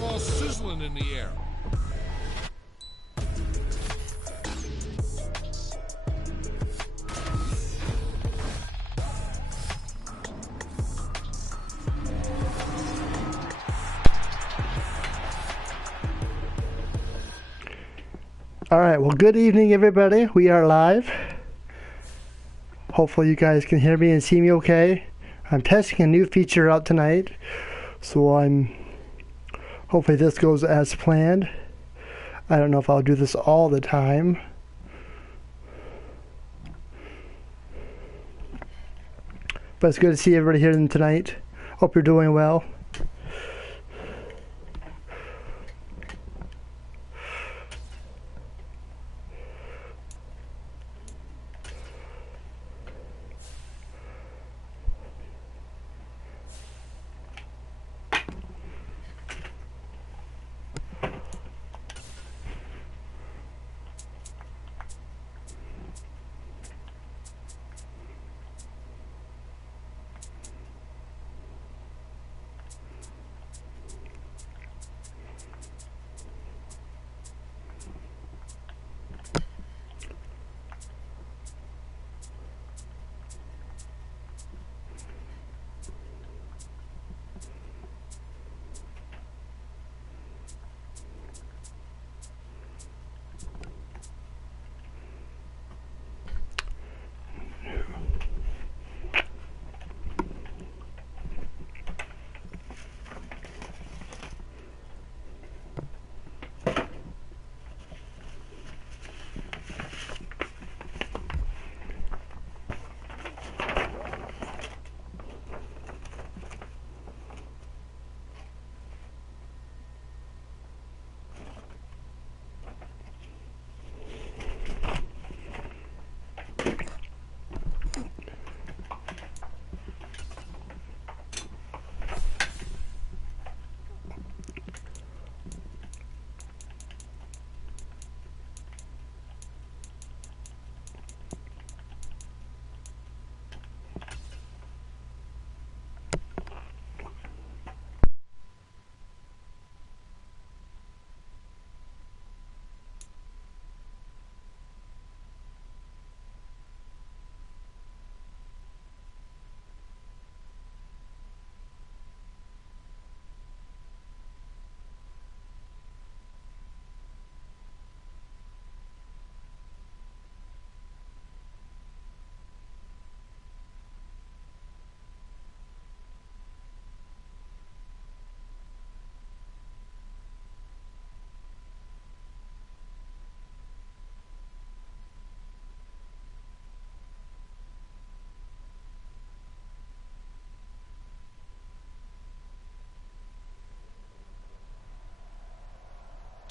getting all sizzling in the air. All right, well, good evening, everybody. We are live. Hopefully you guys can hear me and see me okay. I'm testing a new feature out tonight, so hopefully this goes as planned. I don't know if I'll do this all the time. But it's good to see everybody here tonight. Hope you're doing well.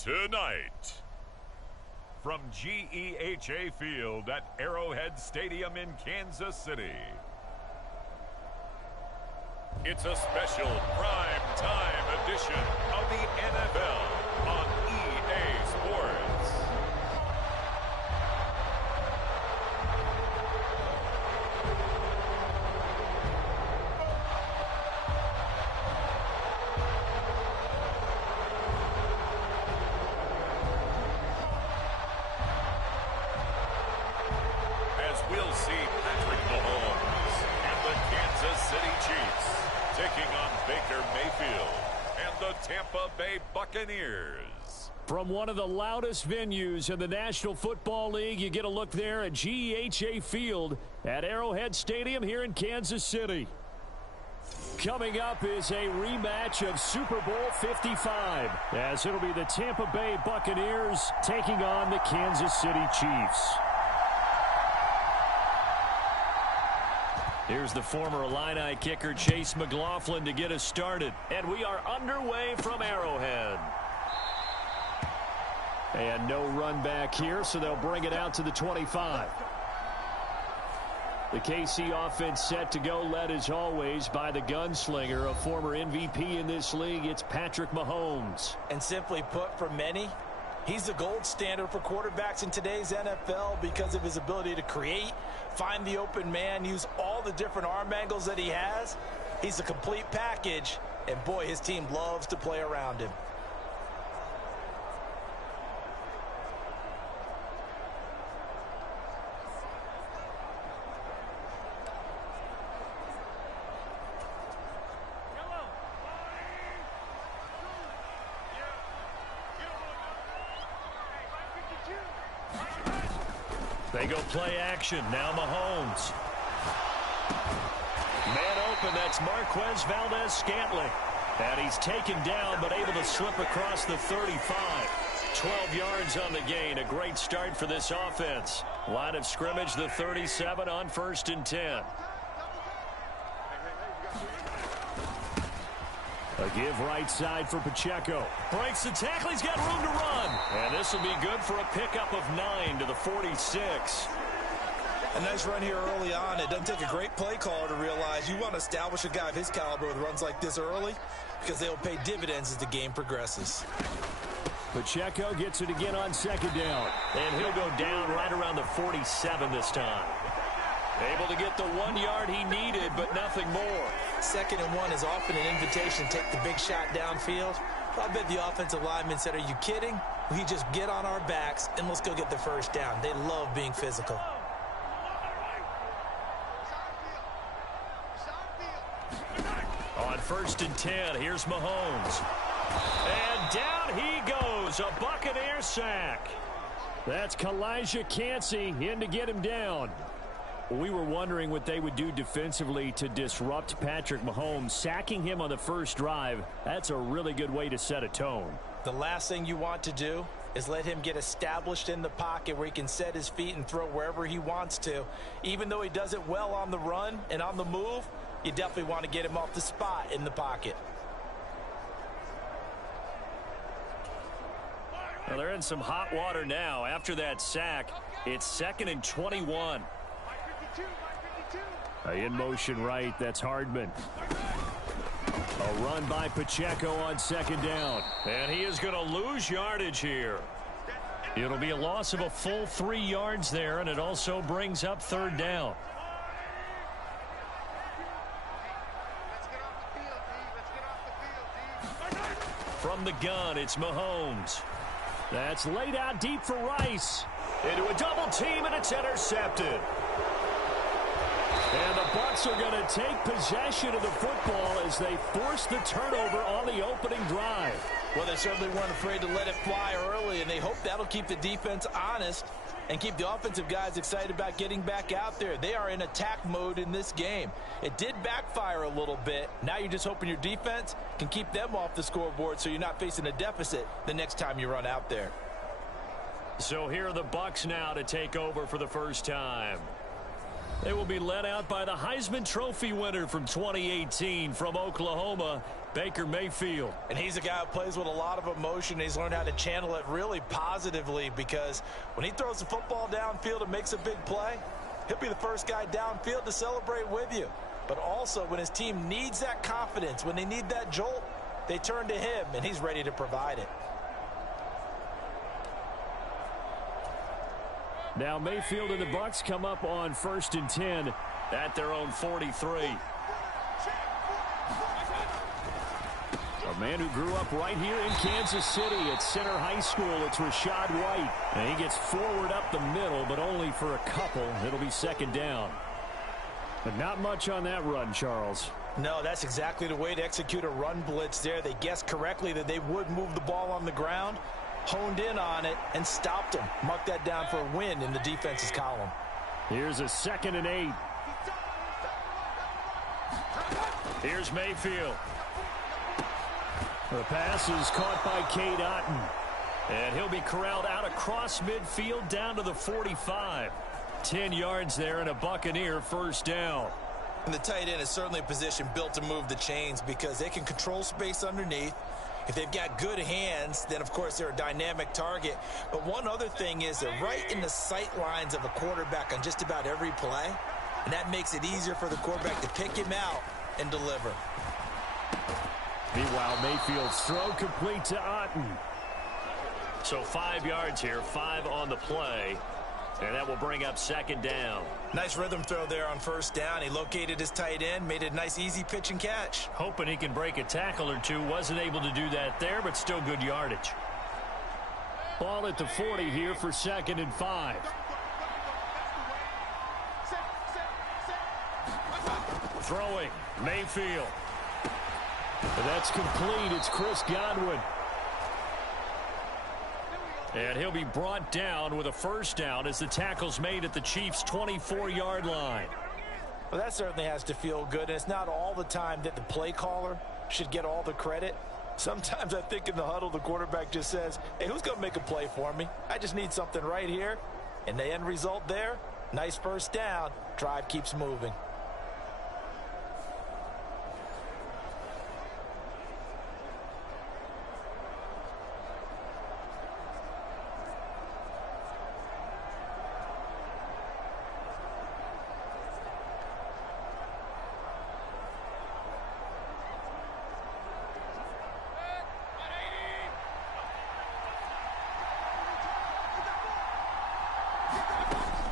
Tonight, from GEHA Field at Arrowhead Stadium in Kansas City, it's a special prime time edition of the NFL on EA Sports. We'll see Patrick Mahomes and the Kansas City Chiefs taking on Baker Mayfield and the Tampa Bay Buccaneers. From one of the loudest venues in the National Football League, you get a look there at GEHA Field at Arrowhead Stadium here in Kansas City. Coming up is a rematch of Super Bowl 55, as it'll be the Tampa Bay Buccaneers taking on the Kansas City Chiefs. Here's the former Illini kicker Chase McLaughlin to get us started. And we are underway from Arrowhead. And no run back here, so they'll bring it out to the 25. The KC offense set to go, led as always by the gunslinger, a former MVP in this league. It's Patrick Mahomes. And simply put, for many, he's the gold standard for quarterbacks in today's NFL because of his ability to create, find the open man, use all the different arm angles that he has. He's a complete package, and boy, his team loves to play around him. They go play action. Now Mahomes. Man open, that's Marquez Valdez-Scantling. And he's taken down, but able to slip across the 35. 12 yards on the gain. A great start for this offense. Line of scrimmage, the 37 on 1st and 10. A give right side for Pacheco. Breaks the tackle. He's got room to run. And this will be good for a pickup of 9 to the 46. A nice run here early on. It doesn't take a great play caller to realize you want to establish a guy of his caliber with runs like this early because they'll pay dividends as the game progresses. Pacheco gets it again on 2nd down. And he'll go down right around the 47 this time. Able to get the 1 yard he needed, but nothing more. 2nd and 1 is often an invitation to take the big shot downfield. I bet the offensive linemen said, are you kidding? We just get on our backs and let's go get the 1st down. They love being physical. On 1st and 10, here's Mahomes. And down he goes, a Buccaneer sack. That's Kalijah Cansey in to get him down. We were wondering what they would do defensively to disrupt Patrick Mahomes. Sacking him on the first drive, that's a really good way to set a tone. The last thing you want to do is let him get established in the pocket where he can set his feet and throw wherever he wants to. Even though he does it well on the run and on the move, you definitely want to get him off the spot in the pocket. Well, they're in some hot water now. After that sack, it's 2nd and 21. In motion right, that's Hardman. A run by Pacheco on 2nd down. And he is going to lose yardage here. It'll be a loss of a full 3 yards there, and it also brings up 3rd down. From the gun, it's Mahomes. That's laid out deep for Rice. Into a double team, and it's intercepted. And the Bucs are going to take possession of the football as they force the turnover on the opening drive. Well, they certainly weren't afraid to let it fly early, and they hope that'll keep the defense honest and keep the offensive guys excited about getting back out there. They are in attack mode in this game. It did backfire a little bit. Now you're just hoping your defense can keep them off the scoreboard so you're not facing a deficit the next time you run out there. So here are the Bucs now to take over for the first time. They will be led out by the Heisman Trophy winner from 2018 from Oklahoma, Baker Mayfield. And he's a guy who plays with a lot of emotion. He's learned how to channel it really positively because when he throws the football downfield and makes a big play, he'll be the first guy downfield to celebrate with you. But also when his team needs that confidence, when they need that jolt, they turn to him, and he's ready to provide it. Now Mayfield and the Bucs come up on 1st and 10 at their own 43. A man who grew up right here in Kansas City at Center High School. It's Rachaad White. And he gets forward up the middle, but only for a couple. It'll be 2nd down. But not much on that run, Charles. No, that's exactly the way to execute a run blitz there. They guessed correctly that they would move the ball on the ground, honed in on it, and stopped them. Mark that down for a win in the defense's column. Here's a 2nd and 8. Here's Mayfield. The pass is caught by Cade Otton. And he'll be corralled out across midfield down to the 45. 10 yards there and a Buccaneer 1st down. And the tight end is certainly a position built to move the chains because they can control space underneath. If they've got good hands, then, of course, they're a dynamic target. But one other thing is they're right in the sight lines of a quarterback on just about every play. And that makes it easier for the quarterback to pick him out and deliver. Meanwhile, Mayfield's throw complete to Otton. So 5 yards here, 5 on the play. And that will bring up 2nd down. Nice rhythm throw there on 1st down. He located his tight end, made it a nice, easy pitch and catch. Hoping he can break a tackle or two. Wasn't able to do that there, but still good yardage. Ball at the 40 here for 2nd and 5. Throwing, Mayfield. And that's complete. It's Chris Godwin. And he'll be brought down with a first down as the tackle's made at the Chiefs' 24-yard line. Well, that certainly has to feel good. And it's not all the time that the play caller should get all the credit. Sometimes I think in the huddle, the quarterback just says, hey, who's going to make a play for me? I just need something right here. And the end result there, nice first down. Drive keeps moving.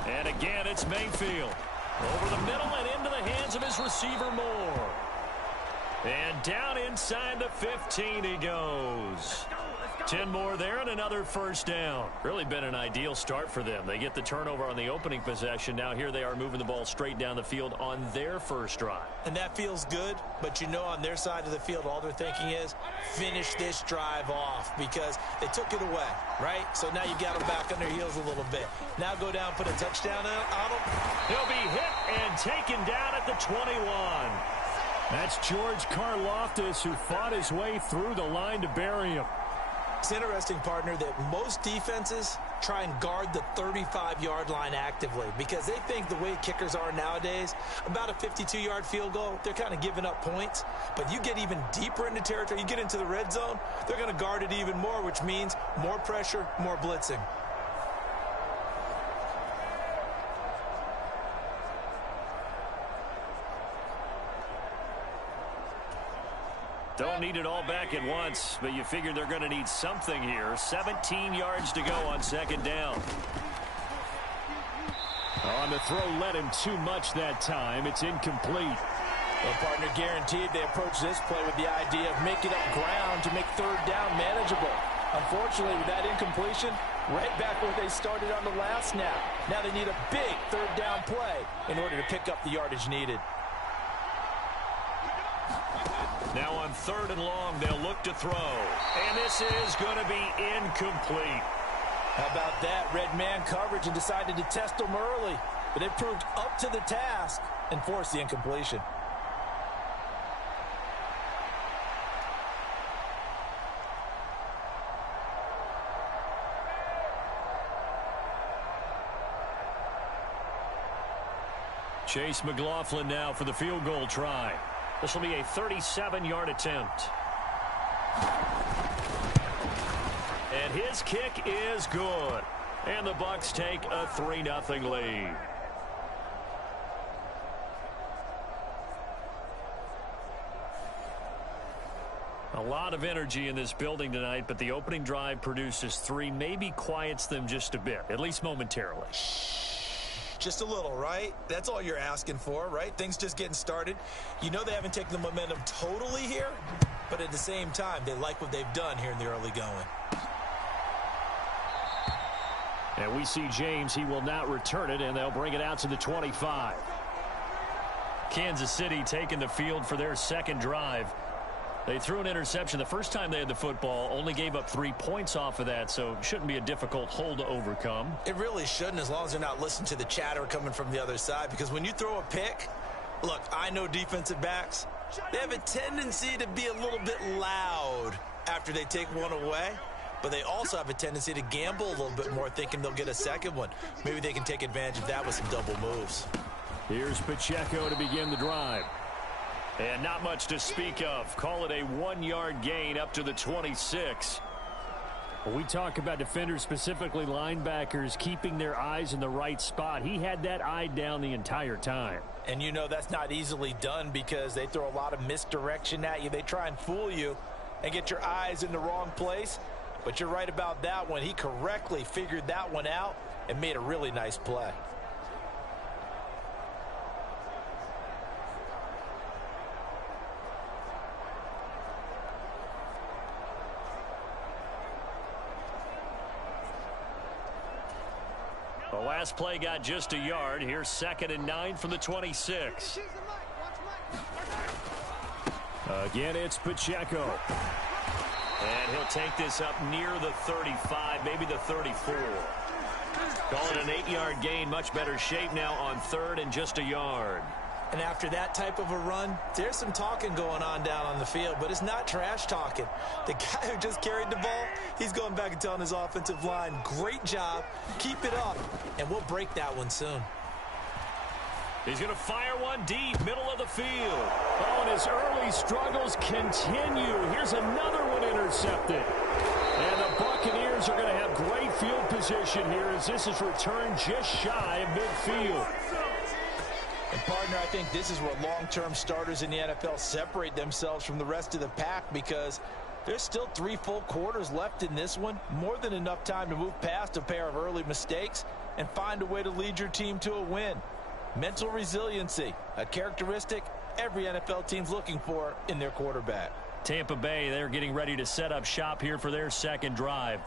And again, it's Mayfield. Over the middle and into the hands of his receiver, Moore. And down inside the 15 he goes. 10 more there and another first down. Really been an ideal start for them. They get the turnover on the opening possession. Now here they are moving the ball straight down the field on their first drive. And that feels good, but you know on their side of the field, all they're thinking is finish this drive off because they took it away, right? So now you got them back on their heels a little bit. Now go down, put a touchdown on them. He'll be hit and taken down at the 21. That's George Karlaftis who fought his way through the line to bury him. It's interesting, partner, that most defenses try and guard the 35-yard line actively because they think the way kickers are nowadays, about a 52-yard field goal, they're kind of giving up points. But you get even deeper into territory, you get into the red zone, they're going to guard it even more, which means more pressure, more blitzing. Don't need it all back at once, but you figure they're going to need something here. 17 yards to go on second down. On the throw, led him too much that time. It's incomplete. Well, partner, guaranteed they approach this play with the idea of making up ground to make third down manageable. Unfortunately, with that incompletion, right back where they started on the last snap. Now they need a big third down play in order to pick up the yardage needed. Now on third and long, they'll look to throw. And this is going to be incomplete. How about that? Red man coverage and decided to test them early. But it proved up to the task and forced the incompletion. Chase McLaughlin now for the field goal try. This will be a 37-yard attempt. And his kick is good. And the Bucs take a 3-0 lead. A lot of energy in this building tonight, but the opening drive produces 3, maybe quiets them just a bit, at least momentarily. Just a little, right? That's all you're asking for, right? Things just getting started. You know they haven't taken the momentum totally here, but at the same time, they like what they've done here in the early going. And we see James. He will not return it, and they'll bring it out to the 25. Kansas City taking the field for their second drive. They threw an interception the first time they had the football, only gave up 3 points off of that, so shouldn't be a difficult hole to overcome. It really shouldn't, as long as they're not listening to the chatter coming from the other side, because when you throw a pick, look, I know defensive backs, they have a tendency to be a little bit loud after they take one away, but they also have a tendency to gamble a little bit more, thinking they'll get a second one. Maybe they can take advantage of that with some double moves. Here's Pacheco to begin the drive. And not much to speak of. Call it a 1-yard gain up to the 26. When we talk about defenders, specifically linebackers, keeping their eyes in the right spot, he had that eye down the entire time. And you know that's not easily done because they throw a lot of misdirection at you. They try and fool you and get your eyes in the wrong place. But you're right about that one. He correctly figured that one out and made a really nice play. The last play got just a yard. Here's 2nd and 9 from the 26. Again, it's Pacheco. And he'll take this up near the 35, maybe the 34. Call it an 8-yard gain. Much better shape now on third and just a yard. And after that type of a run, there's some talking going on down on the field, but it's not trash talking. The guy who just carried the ball, he's going back and telling his offensive line, great job, keep it up, and we'll break that one soon. He's going to fire one deep, middle of the field. Oh, and his early struggles continue. Here's another one intercepted. And the Buccaneers are going to have great field position here as this is returned just shy of midfield. And, partner, I think this is where long-term starters in the NFL separate themselves from the rest of the pack because there's still 3 full quarters left in this one. More than enough time to move past a pair of early mistakes and find a way to lead your team to a win. Mental resiliency, a characteristic every NFL team's looking for in their quarterback. Tampa Bay, they're getting ready to set up shop here for their second drive.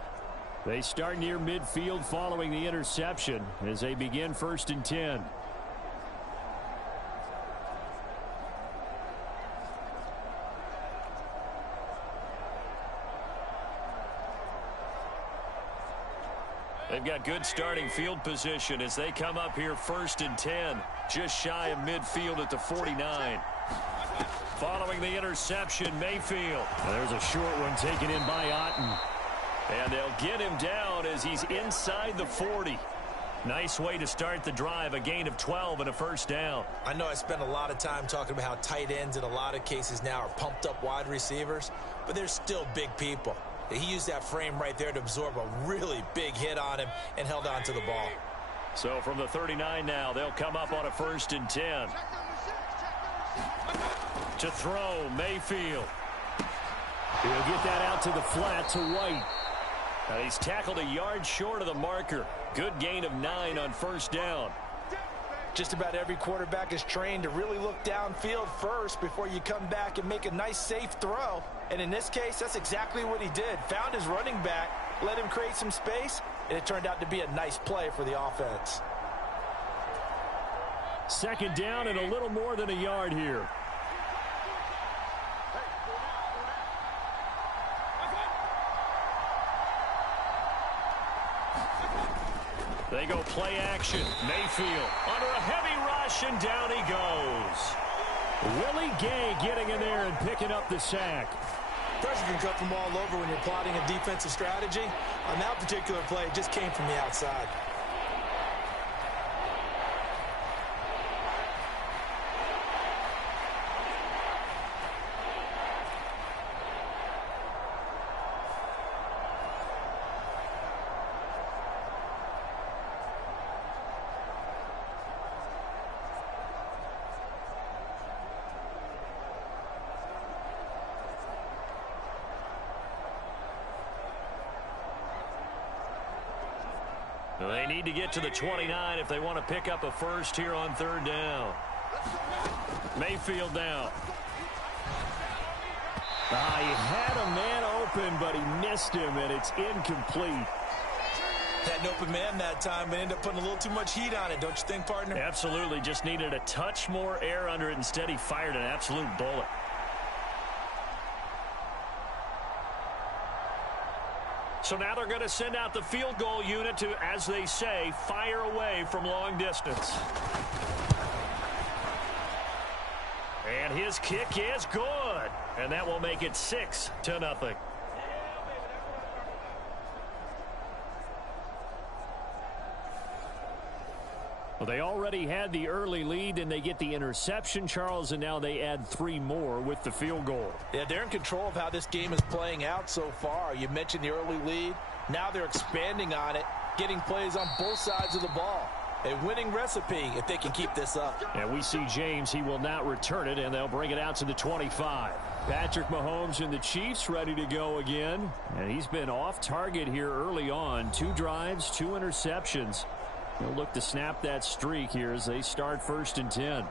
They start near midfield following the interception as they begin 1st and 10. They've got good starting field position as they come up here 1st and 10, just shy of midfield at the 49. Following the interception, Mayfield. There's a short one taken in by Otten. And they'll get him down as he's inside the 40. Nice way to start the drive, a gain of 12 and a 1st down. I know I spent a lot of time talking about how tight ends in a lot of cases now are pumped up wide receivers, but they're still big people. He used that frame right there to absorb a really big hit on him and held on to the ball. So from the 39 now, they'll come up on a 1st and 10. To throw, Mayfield. He'll get that out to the flat to White. Now he's tackled a yard short of the marker. Good gain of 9 on 1st down. Just about every quarterback is trained to really look downfield first before you come back and make a nice, safe throw. And in this case, that's exactly what he did. Found his running back, let him create some space, and it turned out to be a nice play for the offense. 2nd down and a little more than a yard here. They go play action. Mayfield under a heavy rush, and down he goes. Willie Gay getting in there and picking up the sack. Pressure can come from all over when you're plotting a defensive strategy. On that particular play, it just came from the outside. They need to get to the 29 if they want to pick up a 1st here on 3rd down. Mayfield now. He had a man open, but he missed him, and it's incomplete. Had an open man that time, but ended up putting a little too much heat on it, don't you think, partner? Absolutely. Just needed a touch more air under it. Instead, he fired an absolute bullet. So now they're going to send out the field goal unit to, as they say, fire away from long distance. And his kick is good. And that will make it 6-0. Well, they already had the early lead, and they get the interception, Charles, and now they add 3 more with the field goal. Yeah, they're in control of how this game is playing out so far. You mentioned the early lead. Now they're expanding on it, getting plays on both sides of the ball. A winning recipe if they can keep this up. And we see James. He will not return it, and they'll bring it out to the 25. Patrick Mahomes and the Chiefs ready to go again. And he's been off target here early on. 2 drives, 2 interceptions. He'll look to snap that streak here as they start 1st and 10.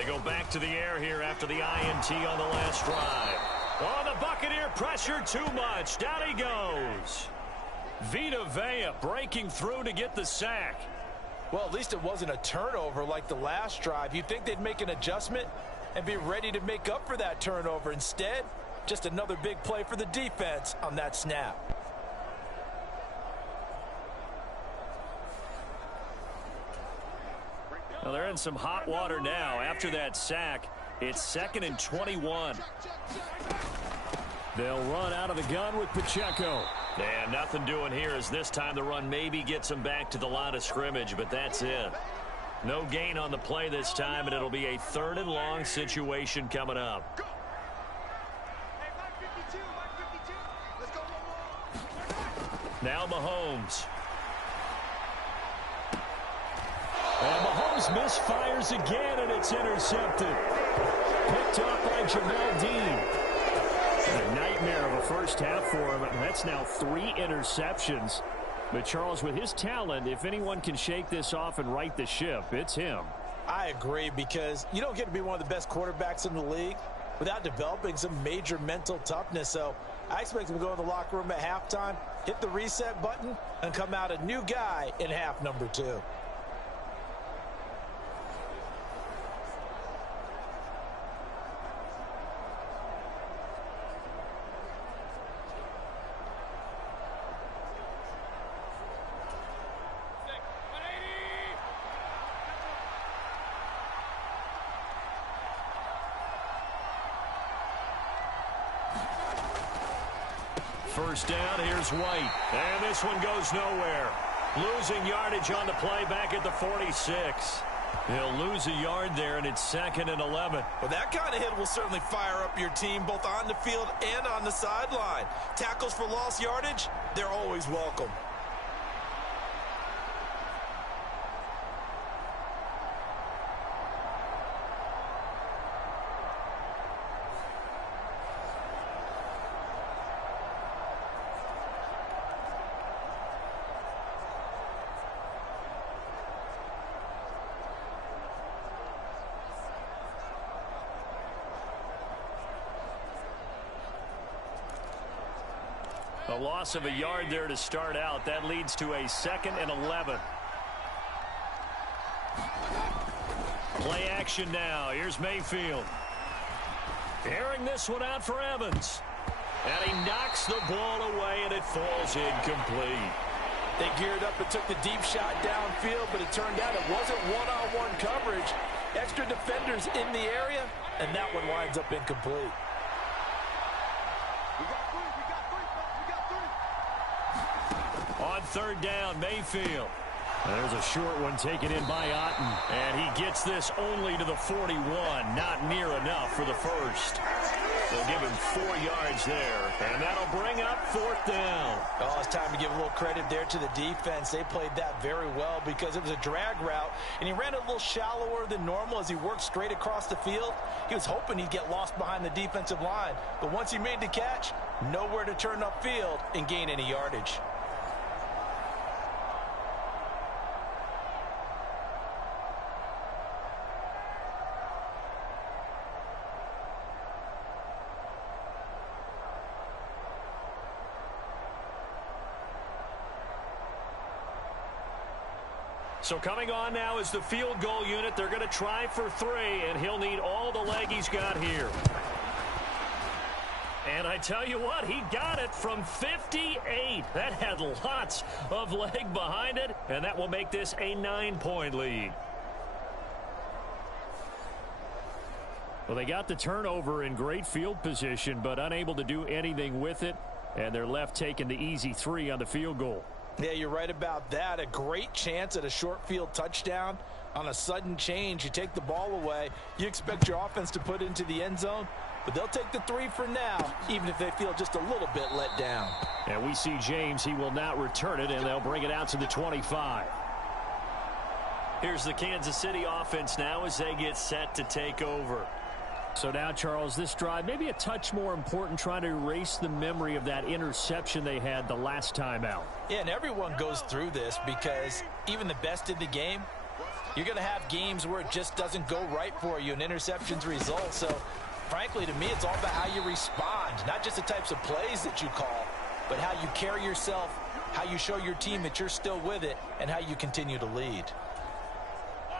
They go back to the air here after the INT on the last drive. Oh, the Buccaneer pressure too much. Down he goes. Vita Vea breaking through to get the sack. Well, at least it wasn't a turnover like the last drive. You'd think they'd make an adjustment and be ready to make up for that turnover. Instead, just another big play for the defense on that snap. Well, they're in some hot water now. After that sack, it's 2nd and 21. They'll run out of the gun with Pacheco. And nothing doing here as this time the run maybe gets them back to the line of scrimmage, but that's it. No gain on the play this time, and it'll be a 3rd and long situation coming up. Now Mahomes. And Mahomes misfires again, and it's intercepted. Picked off by Jamel Dean. A nightmare of a first half for him, and that's now 3 interceptions. But Charles, with his talent, if anyone can shake this off and right the ship, it's him. I agree, because you don't get to be one of the best quarterbacks in the league without developing some major mental toughness. So I expect him to go in the locker room at halftime, hit the reset button, and come out a new guy in half number 2. First down, here's White. And this one goes nowhere. Losing yardage on the play back at the 46. He'll lose a yard there, and it's 2nd and 11. Well, that kind of hit will certainly fire up your team both on the field and on the sideline. Tackles for lost yardage, they're always welcome. A loss of a yard there to start out. That leads to a 2nd and 11. Play action now. Here's Mayfield. Airing this one out for Evans. And he knocks the ball away, and it falls incomplete. They geared up and took the deep shot downfield, but it turned out it wasn't one-on-one coverage. Extra defenders in the area, and that one winds up incomplete. On 3rd down, Mayfield. There's a short one taken in by Otten. And he gets this only to the 41. Not near enough for the first. They'll give him 4 yards there. And that'll bring up 4th down. Oh, it's time to give a little credit there to the defense. They played that very well because it was a drag route. And he ran a little shallower than normal as he worked straight across the field. He was hoping he'd get lost behind the defensive line. But once he made the catch, nowhere to turn upfield and gain any yardage. So coming on now is the field goal unit. They're going to try for 3, and he'll need all the leg he's got here. And I tell you what, he got it from 58. That had lots of leg behind it, and that will make this a 9-point lead. Well, they got the turnover in great field position, but unable to do anything with it, and they're left taking the easy 3 on the field goal. Yeah, you're right about that. A great chance at a short field touchdown. On a sudden change, you take the ball away. You expect your offense to put it into the end zone, but they'll take the 3 for now, even if they feel just a little bit let down. And we see James. He will not return it, and they'll bring it out to the 25. Here's the Kansas City offense now as they get set to take over. So now, Charles, this drive maybe a touch more important, trying to erase the memory of that interception they had the last time out. Yeah, and everyone goes through this because even the best in the game You're going to have games where it just doesn't go right for you and interceptions result. So, frankly, to me, it's all about how you respond, not just the types of plays that you call, but how you carry yourself, how you show your team that you're still with it, and how you continue to lead.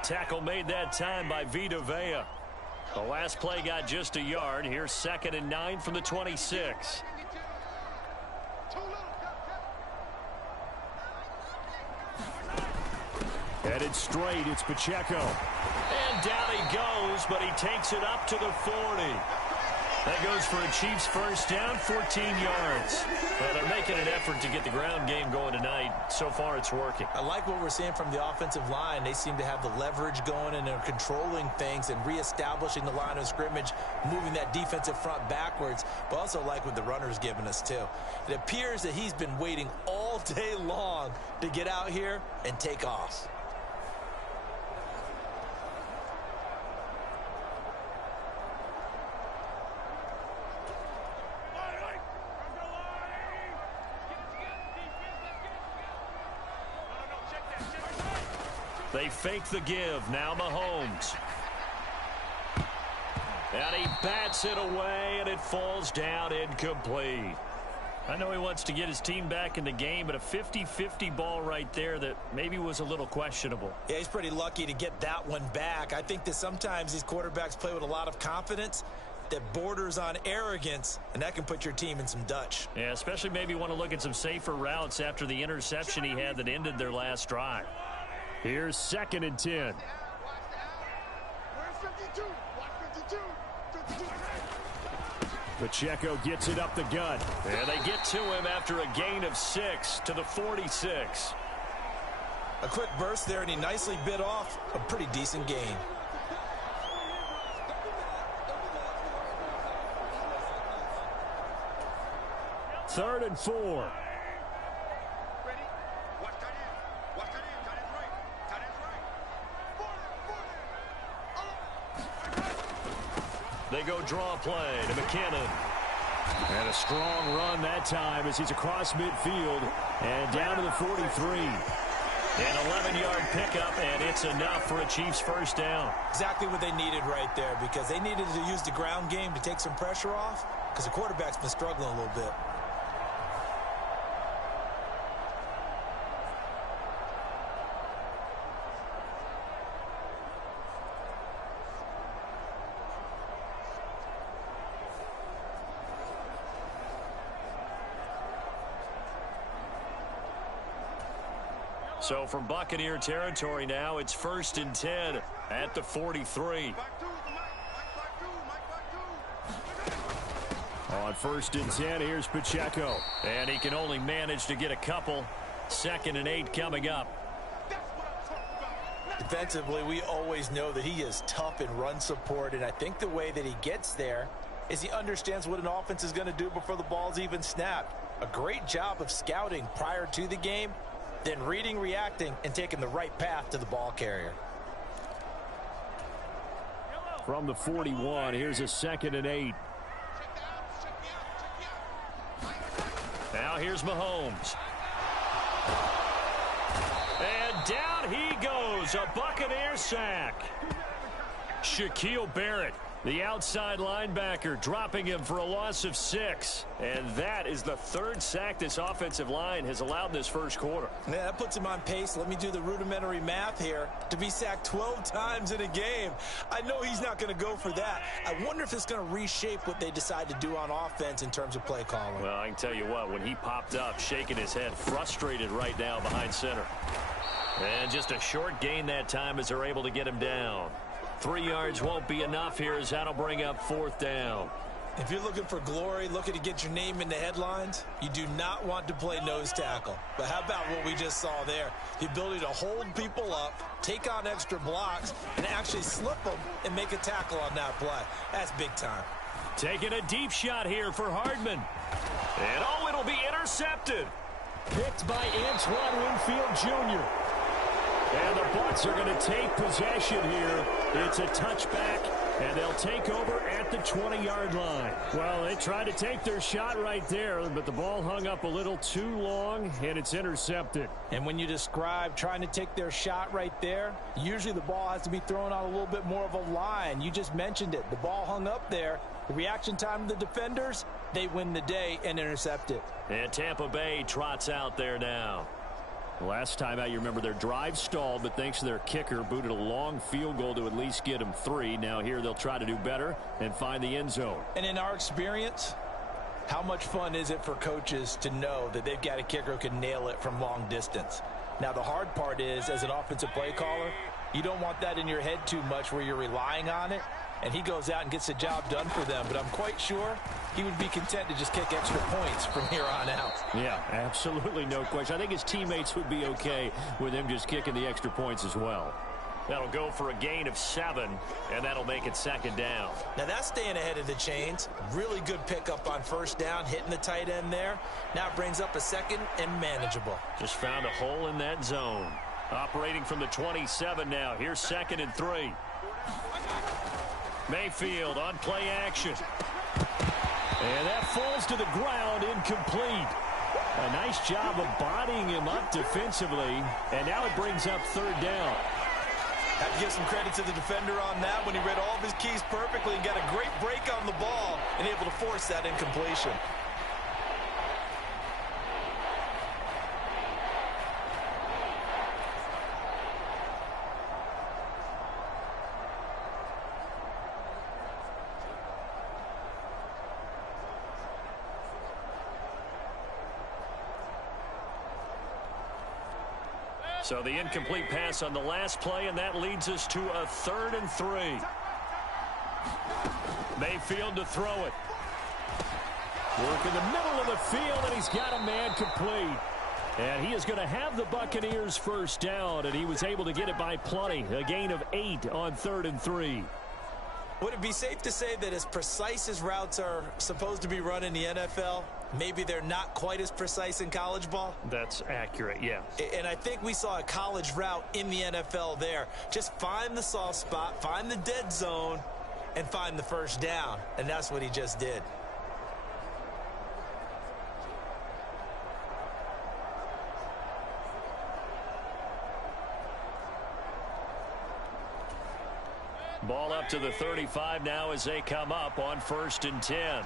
Tackle made that time by Vita Vea. The last play got just a yard. Here's 2nd and 9 from the 26. Headed straight, it's Pacheco. And down he goes, but he takes it up to the 40. That goes for a Chiefs first down, 14 yards. Well, they're making an effort to get the ground game going tonight. So far, it's working. I like what we're seeing from the offensive line. They seem to have the leverage going, and they're controlling things and reestablishing the line of scrimmage, moving that defensive front backwards, but also like what the runner's giving us, too. It appears that he's been waiting all day long to get out here and take off. They fake the give. Now Mahomes. And he bats it away, and it falls down incomplete. I know he wants to get his team back in the game, but a 50-50 ball right there that maybe was a little questionable. Yeah, he's pretty lucky to get that one back. I think that sometimes these quarterbacks play with a lot of confidence that borders on arrogance, and that can put your team in some Dutch. Yeah, especially maybe want to look at some safer routes after the interception he had that ended their last drive. Here's 2nd and 10. Pacheco gets it up the gut. And they get to him after a gain of 6 to the 46. A quick burst there, and he nicely bit off a pretty decent gain. Third and 4. They go draw play to McKinnon. And a strong run that time as he's across midfield and down to the 43. An 11-yard pickup, and it's enough for a Chiefs first down. Exactly what they needed right there, because they needed to use the ground game to take some pressure off, because the quarterback's been struggling a little bit. So from Buccaneer territory now, it's 1st and 10 at the 43. On 1st and 10, here's Pacheco. And he can only manage to get a couple. 2nd and 8 coming up. Defensively, we always know that he is tough in run support, and I think the way that he gets there is he understands what an offense is going to do before the ball's even snapped. A great job of scouting prior to the game, then reading, reacting, and taking the right path to the ball carrier. From the 41, here's a 2nd and 8. Now here's Mahomes. And down he goes, a Buccaneer sack. Shaquille Barrett, the outside linebacker, dropping him for a loss of 6. And that is the 3rd sack this offensive line has allowed this first quarter. Yeah, that puts him on pace. Let me do the rudimentary math here. To be sacked 12 times in a game, I know he's not going to go for that. I wonder if it's going to reshape what they decide to do on offense in terms of play calling. Well, I can tell you what, when he popped up, shaking his head, frustrated right now behind center. And just a short gain that time as they're able to get him down. 3 yards won't be enough here as that'll bring up 4th down. If you're looking for glory, looking to get your name in the headlines, you do not want to play nose tackle. But how about what we just saw there? The ability to hold people up, take on extra blocks, and actually slip them and make a tackle on that play. That's big time. Taking a deep shot here for Hardman. And oh, it'll be intercepted. Picked by Antoine Winfield Jr. And the Bucs are going to take possession here. It's a touchback And they'll take over at the 20-yard line. Well, they tried to take their shot right there, but the ball hung up a little too long, and it's intercepted. And when you describe trying to take their shot right there, usually the ball has to be thrown on a little bit more of a line. You just mentioned it. The ball hung up there. The reaction time of the defenders, they win the day and intercept it. And Tampa Bay trots out there now. Last time out, you remember their drive stalled, but thanks to their kicker, booted a long field goal to at least get them 3. Now here they'll try to do better and find the end zone. And in our experience, how much fun is it for coaches to know that they've got a kicker who can nail it from long distance? Now the hard part is, as an offensive play caller, you don't want that in your head too much where you're relying on it. And he goes out and gets the job done for them. But I'm quite sure he would be content to just kick extra points from here on out. Yeah, absolutely no question. I think his teammates would be okay with him just kicking the extra points as well. That'll go for a gain of 7, and that'll make it 2nd down. Now that's staying ahead of the chains. Really good pickup on 1st down, hitting the tight end there. Now it brings up a 2nd and manageable. Just found a hole in that zone. Operating from the 27 now. Here's 2nd and 3. Mayfield on play action. And that falls to the ground, incomplete. A nice job of bodying him up defensively. And now it brings up 3rd down. Have to give some credit to the defender on that when he read all of his keys perfectly and got a great break on the ball and able to force that incompletion. So the incomplete pass on the last play, and that leads us to a 3rd and 3. Mayfield to throw it. Work in the middle of the field, and he's got a man complete. And he is going to have the Buccaneers 1st down, and he was able to get it by plenty. A gain of 8 on 3rd and 3. Would it be safe to say that as precise as routes are supposed to be run in the NFL, maybe they're not quite as precise in college ball? That's accurate, yeah. And I think we saw a college route in the NFL there. Just find the soft spot, find the dead zone, and find the 1st down. And that's what he just did. Ball up to the 35 now as they come up on 1st and 10.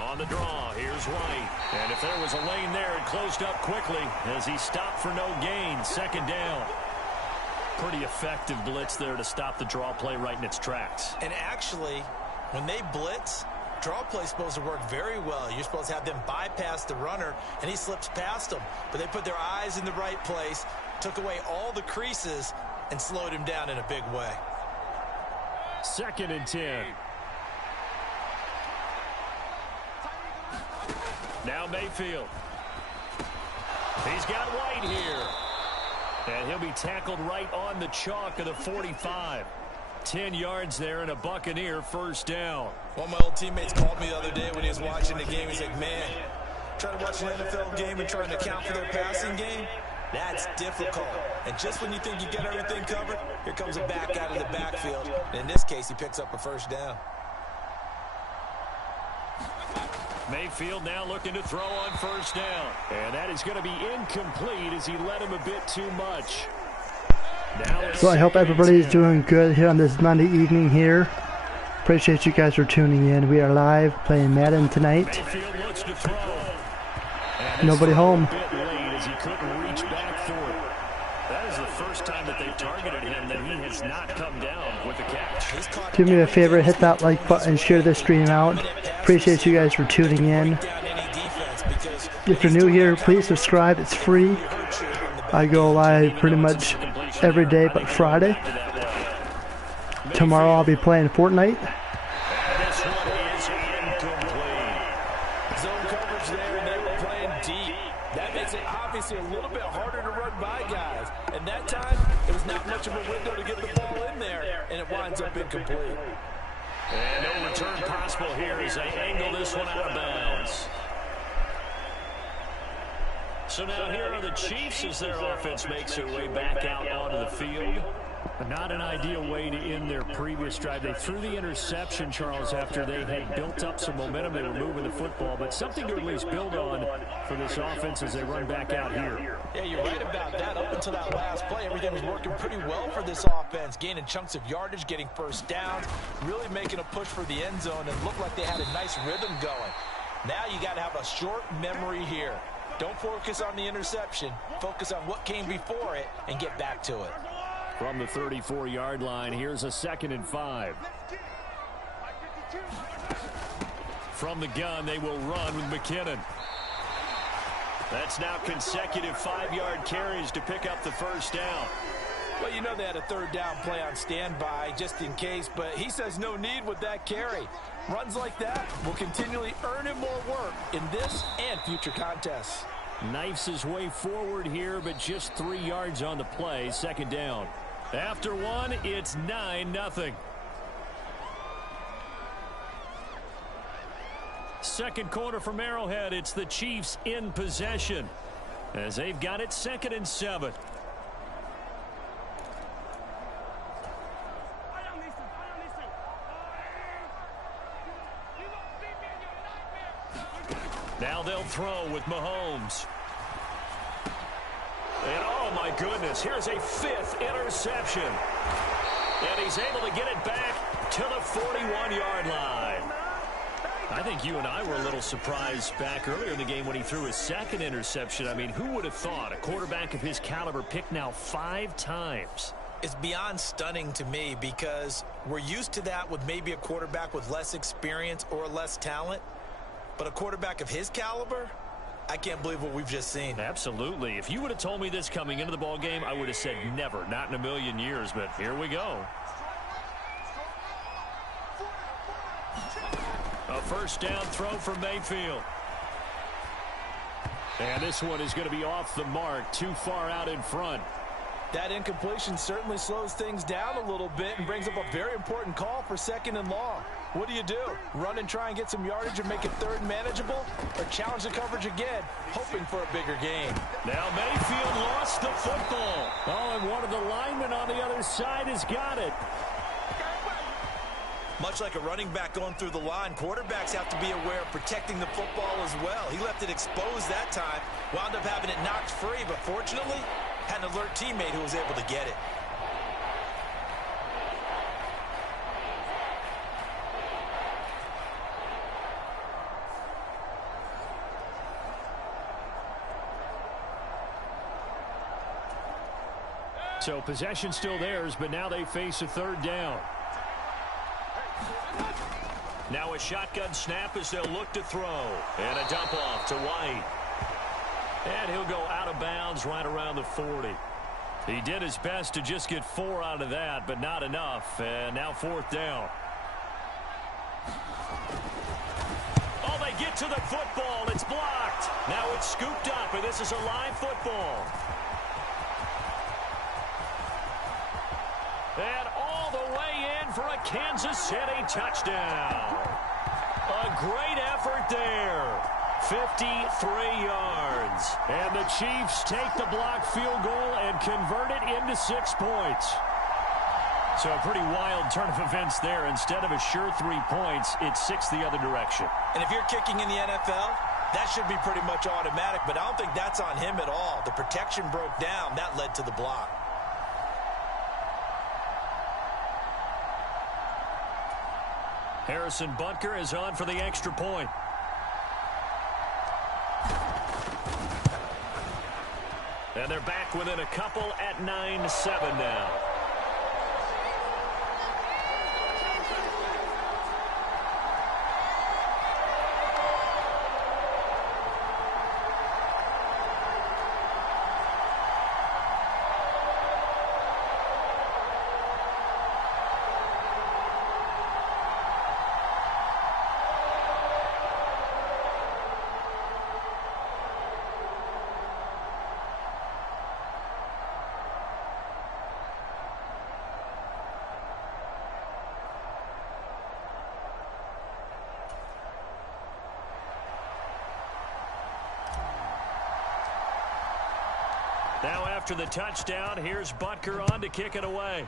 On the draw, here's White. And if there was a lane there, it closed up quickly as he stopped for no gain. 2nd down. Pretty effective blitz there to stop the draw play right in its tracks. And actually, when they blitz, draw play is supposed to work very well. You're supposed to have them bypass the runner, and he slips past them. But they put their eyes in the right place, took away all the creases, and slowed him down in a big way. 2nd and 10. Now Mayfield. He's got White here. And he'll be tackled right on the chalk of the 45. 10 yards there and a Buccaneer 1st down. One of my old teammates called me the other day when he was watching the game. He's like, man, trying to watch an NFL game and trying to account for their passing game, that's difficult. And just when you think you get everything covered, here comes a back out of the backfield. And in this case, he picks up a 1st down. Mayfield now looking to throw on 1st down. And that is going to be incomplete as he led him a bit too much. So I hope everybody's doing good here on this Monday evening here. Appreciate you guys for tuning in. We are live playing Madden tonight. Mayfield looks to throw. Nobody home. As he couldn't reach back for it. That is the first time that they've targeted him that he has not come down with a catch. Do me a favor, hit that like button, share this stream out. Appreciate you guys for tuning in. If you're new here, please subscribe. It's free. I go live pretty much every day but Friday. Tomorrow I'll be playing Fortnite. This one is incomplete. Zone coverage there, and they were playing deep. That makes it obviously a little bit harder to run by guys. And that time, it was not much of a window to get the ball in there, and it winds up incomplete. And no return possible here as they angle this one out of bounds. So now here are the Chiefs as their offense makes their way back out onto the field. Not an ideal way to end their previous drive. They threw the interception, Charles, after they had built up some momentum. They were moving the football, but something to at least build on for this offense as they run back out here. Yeah, you're right about that. Up until that last play, everything was working pretty well for this offense. Gaining chunks of yardage, getting first downs, really making a push for the end zone, and looked like they had a nice rhythm going. Now you got to have a short memory here. Don't focus on the interception. Focus on what came before it and get back to it. From the 34-yard line, here's a 2nd and 5. From the gun, they will run with McKinnon. That's now consecutive 5-yard carries to pick up the first down. Well, you know they had a 3rd down play on standby just in case, but he says no need with that carry. Runs like that will continually earn him more work in this and future contests. Knifes his way forward here, but just 3 yards on the play. 2nd down. After 1, it's 9-0. Second quarter from Arrowhead. It's the Chiefs in possession as they've got it 2nd and 7. Now they'll throw with Mahomes. And oh my goodness, here's a 5th interception. And he's able to get it back to the 41-yard line. I think you and I were a little surprised back earlier in the game when he threw his 2nd interception. I mean, who would have thought a quarterback of his caliber picked now 5 times? It's beyond stunning to me because we're used to that with maybe a quarterback with less experience or less talent. But a quarterback of his caliber, I can't believe what we've just seen. Absolutely. If you would have told me this coming into the ball game, I would have said never, not in a million years. But here we go. A 1st down throw for Mayfield. And this one is going to be off the mark, too far out in front. That incompletion certainly slows things down a little bit and brings up a very important call for 2nd and long. What do? Run and try and get some yardage and make it 3rd manageable? Or challenge the coverage again, hoping for a bigger gain? Now Mayfield lost the football. Oh, and one of the linemen on the other side has got it. Much like a running back going through the line, quarterbacks have to be aware of protecting the football as well. He left it exposed that time, wound up having it knocked free, but fortunately, had an alert teammate who was able to get it. So possession still theirs, but now they face a 3rd down. Now a shotgun snap as they'll look to throw. And a dump off to White. And he'll go out of bounds right around the 40. He did his best to just get 4 out of that, but not enough. And now 4th down. Oh, they get to the football. It's blocked. Now it's scooped up, and this is a live football. And all the way in for a Kansas City touchdown. A great effort there. 53 yards. And the Chiefs take the blocked field goal and convert it into 6 points. So a pretty wild turn of events there. Instead of a sure 3 points, it's 6 the other direction. And if you're kicking in the NFL, that should be pretty much automatic, but I don't think that's on him at all. The protection broke down. That led to the block. Harrison Butker is on for the extra point. And they're back within a couple at 9-7 now. Now after the touchdown, here's Butker on to kick it away.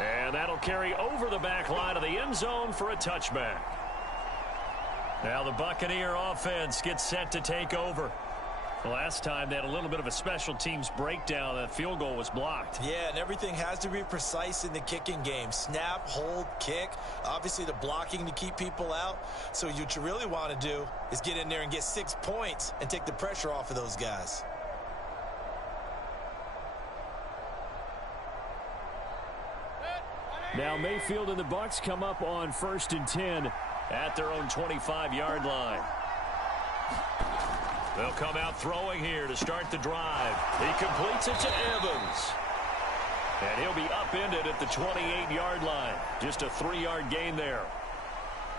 And that'll carry over the back line of the end zone for a touchback. Now the Buccaneer offense gets set to take over. The last time they had a little bit of a special teams breakdown. That field goal was blocked. Yeah, and everything has to be precise in the kicking game. Snap, hold, kick. Obviously the blocking to keep people out. So what you really want to do is get in there and get 6 points and take the pressure off of those guys. Now Mayfield and the Bucs come up on 1st and 10 at their own 25-yard line. They'll come out throwing here to start the drive. He completes it to Evans. And he'll be upended at the 28-yard line. Just a 3-yard gain there.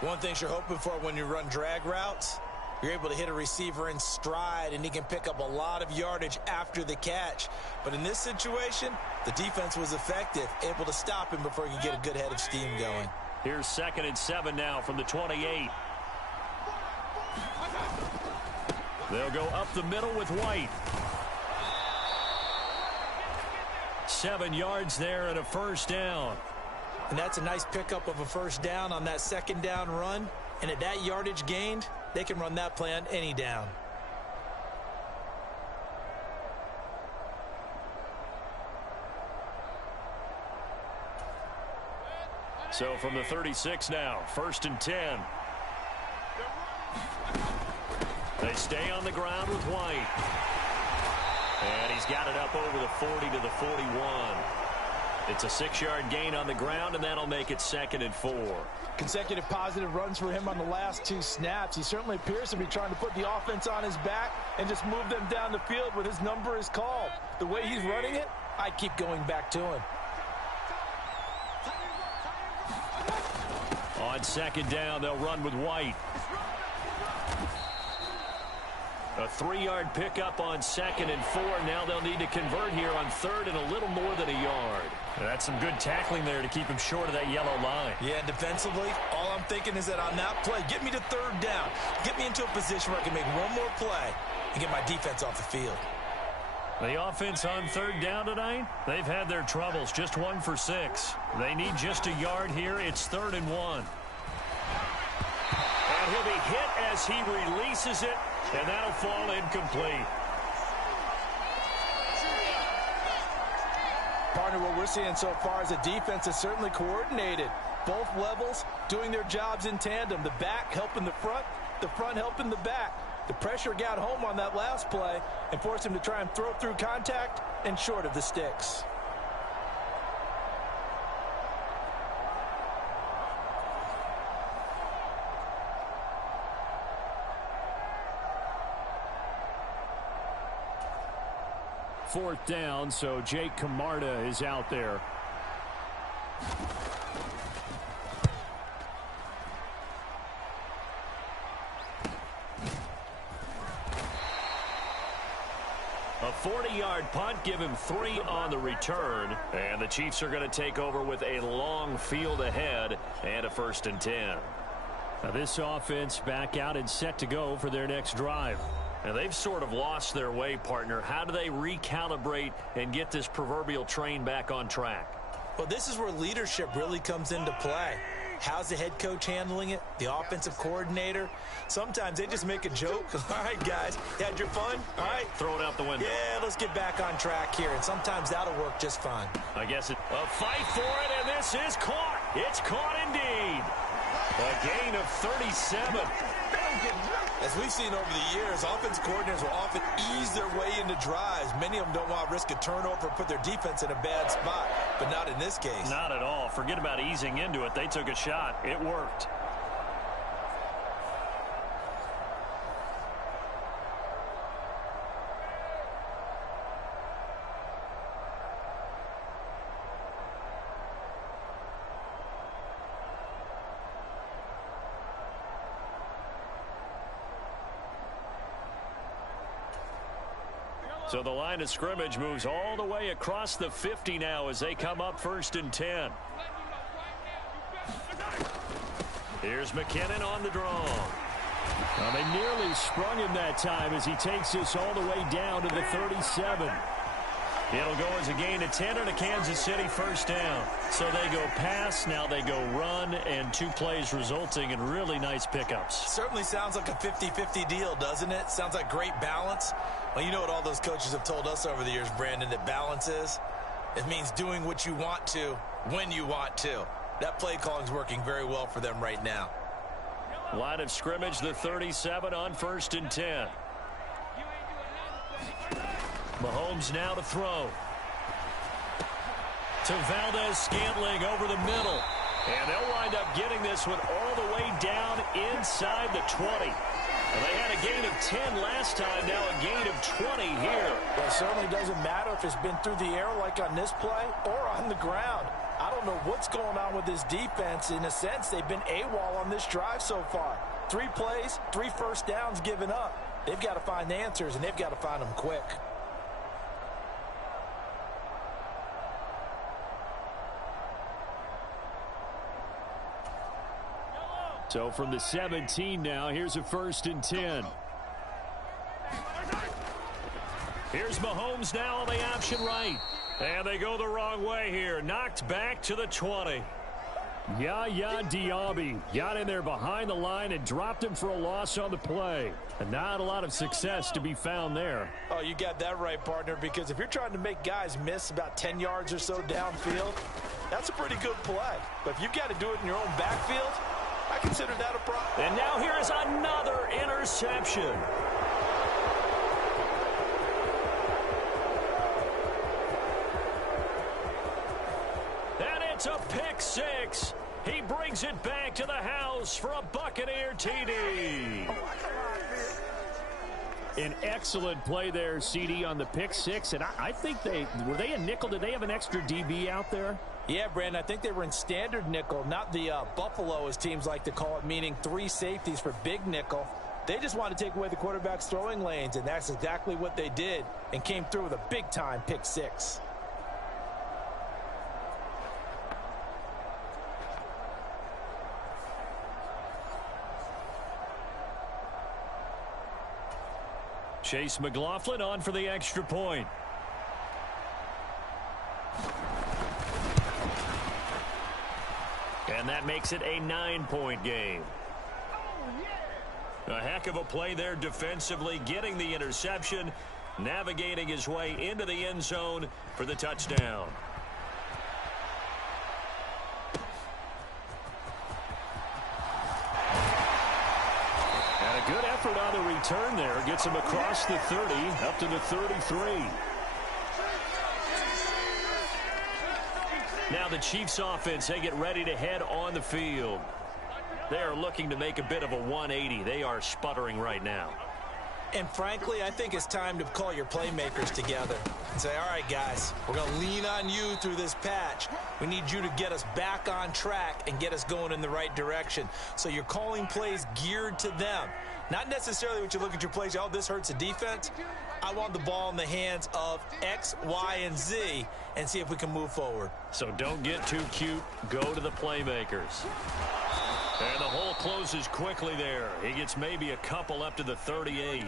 One thing you're hoping for when you run drag routes, you're able to hit a receiver in stride, and he can pick up a lot of yardage after the catch. But in this situation, the defense was effective, able to stop him before he could get a good head of steam going. Here's 2nd and 7 now from the 28. They'll go up the middle with White. 7 yards there and a first down. And that's a nice pickup of a first down on that 2nd down run. And at that yardage gained, they can run that play on any down. So from the 36 now, 1st and 10. They stay on the ground with White. And he's got it up over the 40 to the 41. It's a 6-yard gain on the ground, and that'll make it 2nd and 4. Consecutive positive runs for him on the last 2 snaps. He certainly appears to be trying to put the offense on his back and just move them down the field when his number is called. The way he's running it, I keep going back to him. On 2nd down, they'll run with White. A 3-yard pickup on 2nd and 4. Now they'll need to convert here on 3rd and a little more than a yard. That's some good tackling there to keep him short of that yellow line. Yeah, defensively, all I'm thinking is that on that play, get me to 3rd down. Get me into a position where I can make one more play and get my defense off the field. The offense on 3rd down tonight, they've had their troubles. Just 1 for 6. They need just a yard here. It's 3rd and 1. And he'll be hit as he releases it, and that'll fall incomplete. Partner, what we're seeing so far is the defense is certainly coordinated. Both levels doing their jobs in tandem. The back helping the front helping the back. The pressure got home on that last play and forced him to try and throw through contact and short of the sticks. Fourth down, so Jake Camarda is out there. A 40-yard punt, give him 3 on the return. And the Chiefs are going to take over with a long field ahead and a 1st and 10. Now this offense back out and set to go for their next drive. And they've sort of lost their way, partner. How do they recalibrate and get this proverbial train back on track? Well, this is where leadership really comes into play. How's the head coach handling it? The offensive coordinator? Sometimes they just make a joke. All right, guys, you had your fun? All right. Throw it out the window. Yeah, let's get back on track here. And sometimes that'll work just fine. I guess a fight for it, and this is caught. It's caught indeed. A gain of 37. As we've seen over the years, offensive coordinators will often ease their way into drives. Many of them don't want to risk a turnover or put their defense in a bad spot, but not in this case. Not at all. Forget about easing into it. They took a shot. It worked. So the line of scrimmage moves all the way across the 50 now as they come up 1st and 10. Here's McKinnon on the draw. Well, they nearly sprung him that time as he takes this all the way down to the 37. It'll go as a gain of 10 and a Kansas City first down. So they go pass, now they go run, and 2 plays resulting in really nice pickups. Certainly sounds like a 50-50 deal, doesn't it? Sounds like great balance. Well, you know what all those coaches have told us over the years, Brandon, that balance is? It means doing what you want to when you want to. That play calling is working very well for them right now. Line of scrimmage, the 37 on 1st and 10. Mahomes now to throw. To Valdez-Scantling over the middle. And they'll wind up getting this one all the way down inside the 20. Well, they had a gain of 10 last time, now a gain of 20 here. Well, it certainly doesn't matter if it's been through the air like on this play or on the ground. I don't know what's going on with this defense. In a sense, they've been AWOL on this drive so far. 3 plays, 3 first downs given up. They've got to find the answers, and they've got to find them quick. So from the 17 now, here's a 1st and 10. Here's Mahomes now on the option right. And they go the wrong way here. Knocked back to the 20. Yaya Diaby got in there behind the line and dropped him for a loss on the play. And not a lot of success to be found there. Oh, you got that right, partner, because if you're trying to make guys miss about 10 yards or so downfield, that's a pretty good play. But if you've got to do it in your own backfield, I consider that a problem. And now here is another interception. And it's a pick 6. He brings it back to the house for a Buccaneer TD. An excellent play there, CD, on the pick 6. And I think were they a nickel? Did they have an extra DB out there? Yeah, Brandon, I think they were in standard nickel, not the Buffalo, as teams like to call it, meaning 3 safeties for big nickel. They just wanted to take away the quarterback's throwing lanes, and that's exactly what they did and came through with a big-time pick 6. Chase McLaughlin on for the extra point. And that makes it a 9-point game. A heck of a play there defensively, getting the interception, navigating his way into the end zone for the touchdown. And a good effort on the return there. Gets him across the 30, up to the 33. Now the Chiefs offense, they get ready to head on the field. They are looking to make a bit of a 180. They are sputtering right now. And frankly, I think it's time to call your playmakers together and say, all right, guys, we're going to lean on you through this patch. We need you to get us back on track and get us going in the right direction. So you're calling plays geared to them. Not necessarily what you look at your plays, oh, this hurts the defense. I want the ball in the hands of X, Y, and Z and see if we can move forward. So don't get too cute. Go to the playmakers. And the hole closes quickly there. He gets maybe a couple up to the 38.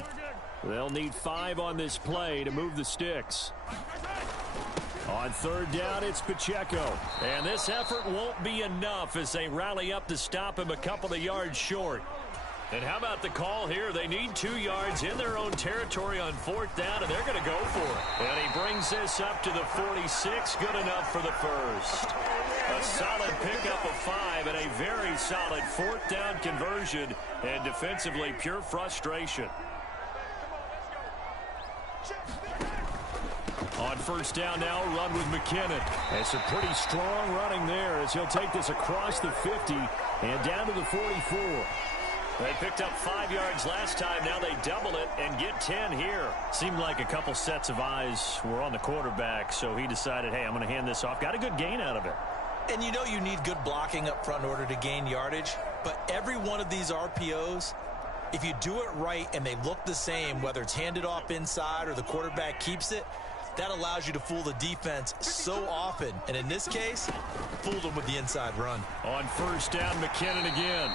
They'll need 5 on this play to move the sticks. On 3rd down, it's Pacheco. And this effort won't be enough as they rally up to stop him a couple of yards short. And how about the call here? They need 2 yards in their own territory on 4th down, and they're going to go for it. And he brings this up to the 46. Good enough for the first. A solid pickup of 5 and a very solid 4th down conversion. And defensively, pure frustration. On 1st down now, run with McKinnon. And some pretty strong running there as he'll take this across the 50 and down to the 44. They picked up 5 yards last time. Now they double it and get 10 here. Seemed like a couple sets of eyes were on the quarterback, so he decided, hey, I'm going to hand this off. Got a good gain out of it. And you know you need good blocking up front in order to gain yardage. But every one of these RPOs, if you do it right and they look the same, whether it's handed off inside or the quarterback keeps it, that allows you to fool the defense so often. And in this case, fooled them with the inside run. On 1st down, McKinnon again.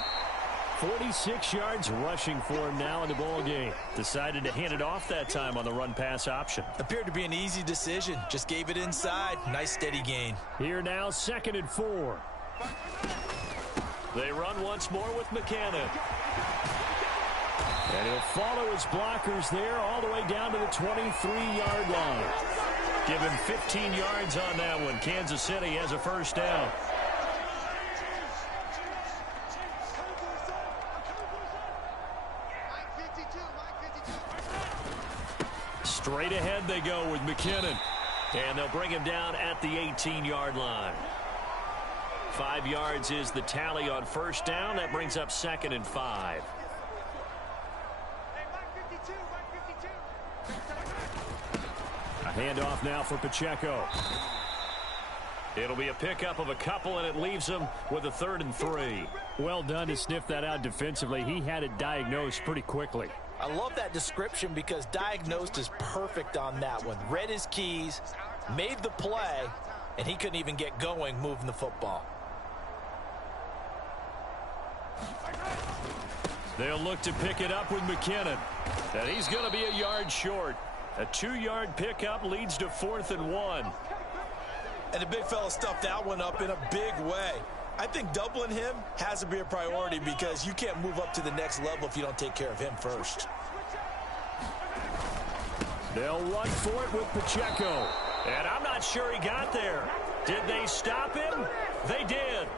46 yards rushing for him now in the ball game. Decided to hand it off that time on the run-pass option. Appeared to be an easy decision. Just gave it inside. Nice steady gain. Here now, 2nd and 4. They run once more with McKinnon. And he'll follow his blockers there all the way down to the 23-yard line. Give him 15 yards on that one. Kansas City has a first down. Straight ahead they go with McKinnon. And they'll bring him down at the 18-yard line. 5 yards is the tally on first down. That brings up 2nd and 5. A handoff now for Pacheco. It'll be a pickup of a couple, and it leaves him with a 3rd and 3. Well done to sniff that out defensively. He had it diagnosed pretty quickly. I love that description because diagnosed is perfect on that one. Read his keys, made the play, and he couldn't even get going moving the football. They'll look to pick it up with McKinnon. And he's going to be a yard short. A 2-yard pickup leads to 4th and 1. And the big fella stuffed that one up in a big way. I think doubling him has to be a priority because you can't move up to the next level if you don't take care of him first. They'll run for it with Pacheco. And I'm not sure he got there. Did they stop him? They did.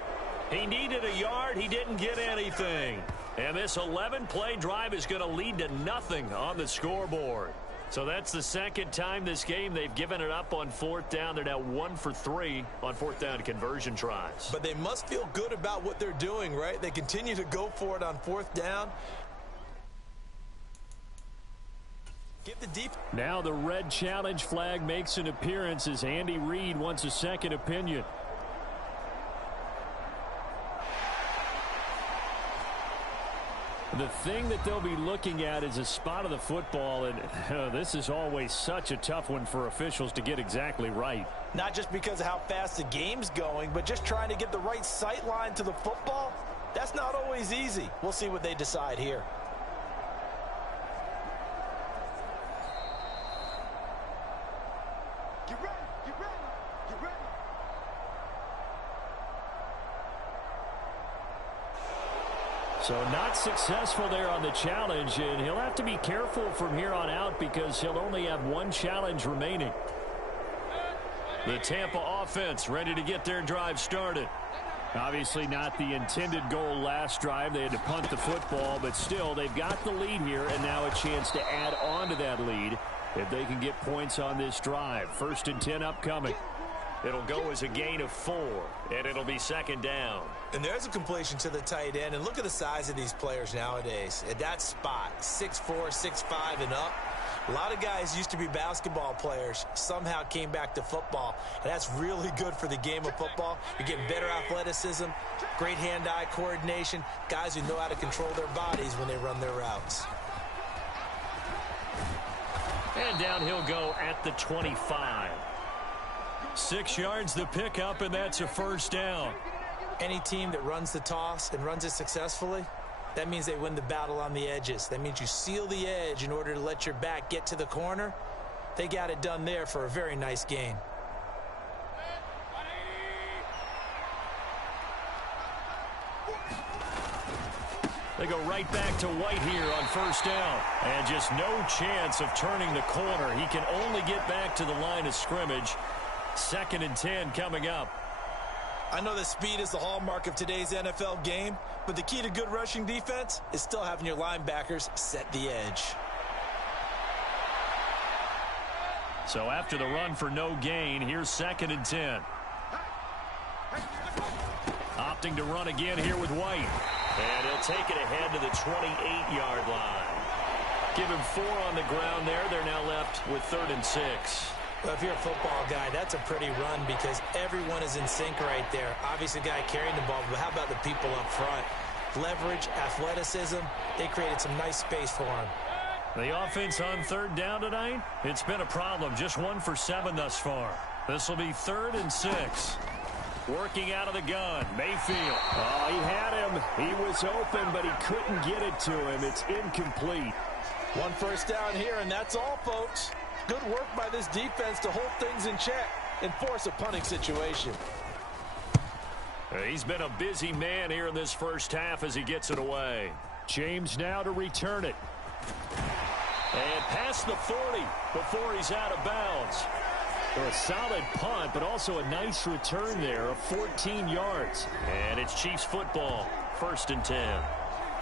He needed a yard. He didn't get anything. And this 11-play drive is going to lead to nothing on the scoreboard. So that's the 2nd time this game they've given it up on 4th down. They're now 1 for 3 on 4th down conversion tries. But they must feel good about what they're doing, right? They continue to go for it on 4th down. Give the deep. Now the red challenge flag makes an appearance as Andy Reid wants a second opinion. The thing that they'll be looking at is a spot of the football, and this is always such a tough one for officials to get exactly right. Not just because of how fast the game's going, but just trying to get the right sight line to the football. That's not always easy. We'll see what they decide here. So not successful there on the challenge, and he'll have to be careful from here on out because he'll only have 1 challenge remaining. The Tampa offense ready to get their drive started. Obviously not the intended goal last drive. They had to punt the football, but still they've got the lead here, and now a chance to add on to that lead if they can get points on this drive. 1st and 10 upcoming. It'll go as a gain of 4, and it'll be 2nd down. And there's a completion to the tight end. And look at the size of these players nowadays. At that spot, 6'4", 6'5", and up. A lot of guys used to be basketball players, somehow came back to football. And that's really good for the game of football. You're getting better athleticism, great hand-eye coordination, guys who know how to control their bodies when they run their routes. And down he'll go at the 25. 6 yards the pickup, and that's a 1st down. Any team that runs the toss and runs it successfully, that means they win the battle on the edges. That means you seal the edge in order to let your back get to the corner. They got it done there for a very nice gain. They go right back to White here on 1st down. And just no chance of turning the corner. He can only get back to the line of scrimmage. 2nd and 10 coming up. I know that speed is the hallmark of today's NFL game, but the key to good rushing defense is still having your linebackers set the edge. So after the run for no gain, here's 2nd and 10. Opting to run again here with White. And he'll take it ahead to the 28-yard line. Give him 4 on the ground there. They're now left with 3rd and 6. Well, if you're a football guy, that's a pretty run because everyone is in sync right there. Obviously, the guy carrying the ball, but how about the people up front? Leverage, athleticism, they created some nice space for him. The offense on 3rd down tonight, it's been a problem. Just 1 for 7 thus far. This will be 3rd and 6. Working out of the gun, Mayfield. Oh, he had him. He was open, but he couldn't get it to him. It's incomplete. 1 first down here, and that's all, folks. Good work by this defense to hold things in check and force a punting situation. He's been a busy man here in this first half as he gets it away. James now to return it. And past the 40 before he's out of bounds. A solid punt, but also a nice return there of 14 yards. And it's Chiefs football, 1st and 10.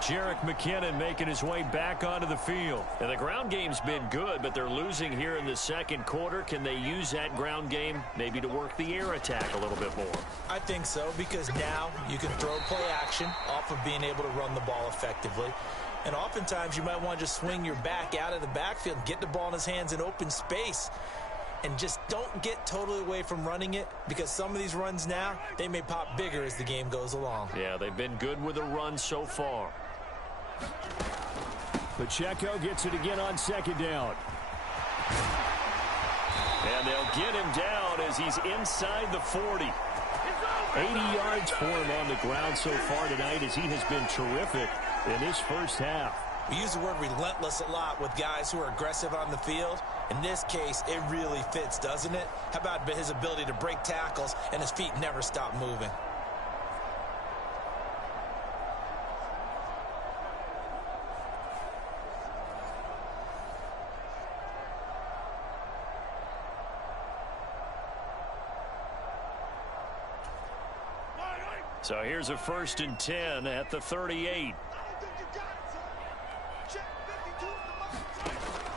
Jerick McKinnon making his way back onto the field. And the ground game's been good, but they're losing here in the second quarter. Can they use that ground game maybe to work the air attack a little bit more? I think so, because now you can throw play action off of being able to run the ball effectively. And oftentimes you might want to just swing your back out of the backfield and get the ball in his hands in open space. And just don't get totally away from running it, because some of these runs now, they may pop bigger as the game goes along. Yeah, they've been good with a run so far. Pacheco gets it again on 2nd down. And they'll get him down as he's inside the 40. 80 yards for him on the ground so far tonight, as he has been terrific in this first half. We use the word relentless a lot with guys who are aggressive on the field. In this case, it really fits, doesn't it? How about his ability to break tackles and his feet never stop moving? So here's a 1st and 10 at the 38.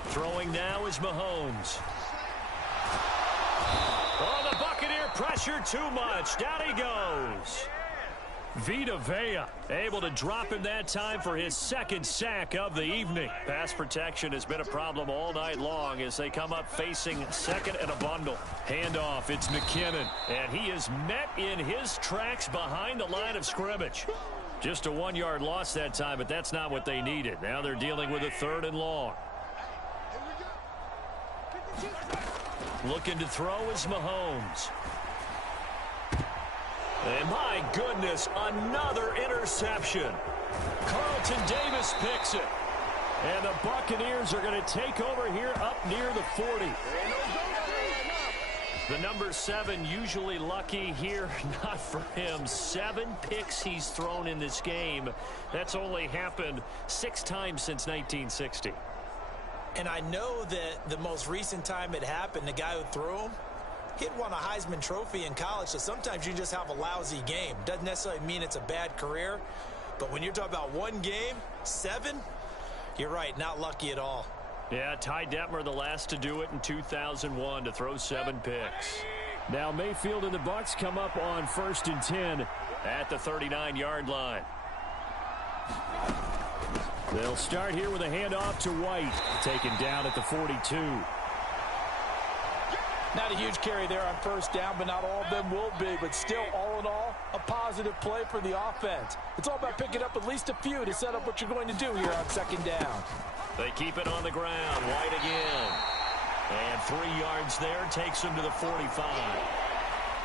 Throwing now is Mahomes. Oh, the Buccaneer pressure too much. Down he goes. Vita Vea able to drop him that time for his 2nd sack of the evening. Pass protection has been a problem all night long as they come up facing 2nd and a bundle. Handoff, it's McKinnon, and he is met in his tracks behind the line of scrimmage. Just a 1-yard loss that time, but that's not what they needed. Now they're dealing with a 3rd and long. Looking to throw is Mahomes. And my goodness, another interception. Carlton Davis picks it. And the Buccaneers are going to take over here up near the 40. The number 7 usually lucky here. Not for him. 7 picks he's thrown in this game. That's only happened 6 times since 1960. And I know that the most recent time it happened, the guy who threw him, he'd won a Heisman Trophy in college, so sometimes you just have a lousy game. Doesn't necessarily mean it's a bad career, but when you're talking about 1 game, 7, you're right, not lucky at all. Yeah, Ty Detmer the last to do it in 2001 to throw 7 picks. Now Mayfield and the Bucs come up on 1st and 10 at the 39-yard line. They'll start here with a handoff to White, taken down at the 42. Not a huge carry there on 1st down, but not all of them will be. But still, all in all, a positive play for the offense. It's all about picking up at least a few to set up what you're going to do here on 2nd down. They keep it on the ground. White again. And 3 yards there takes them to the 45.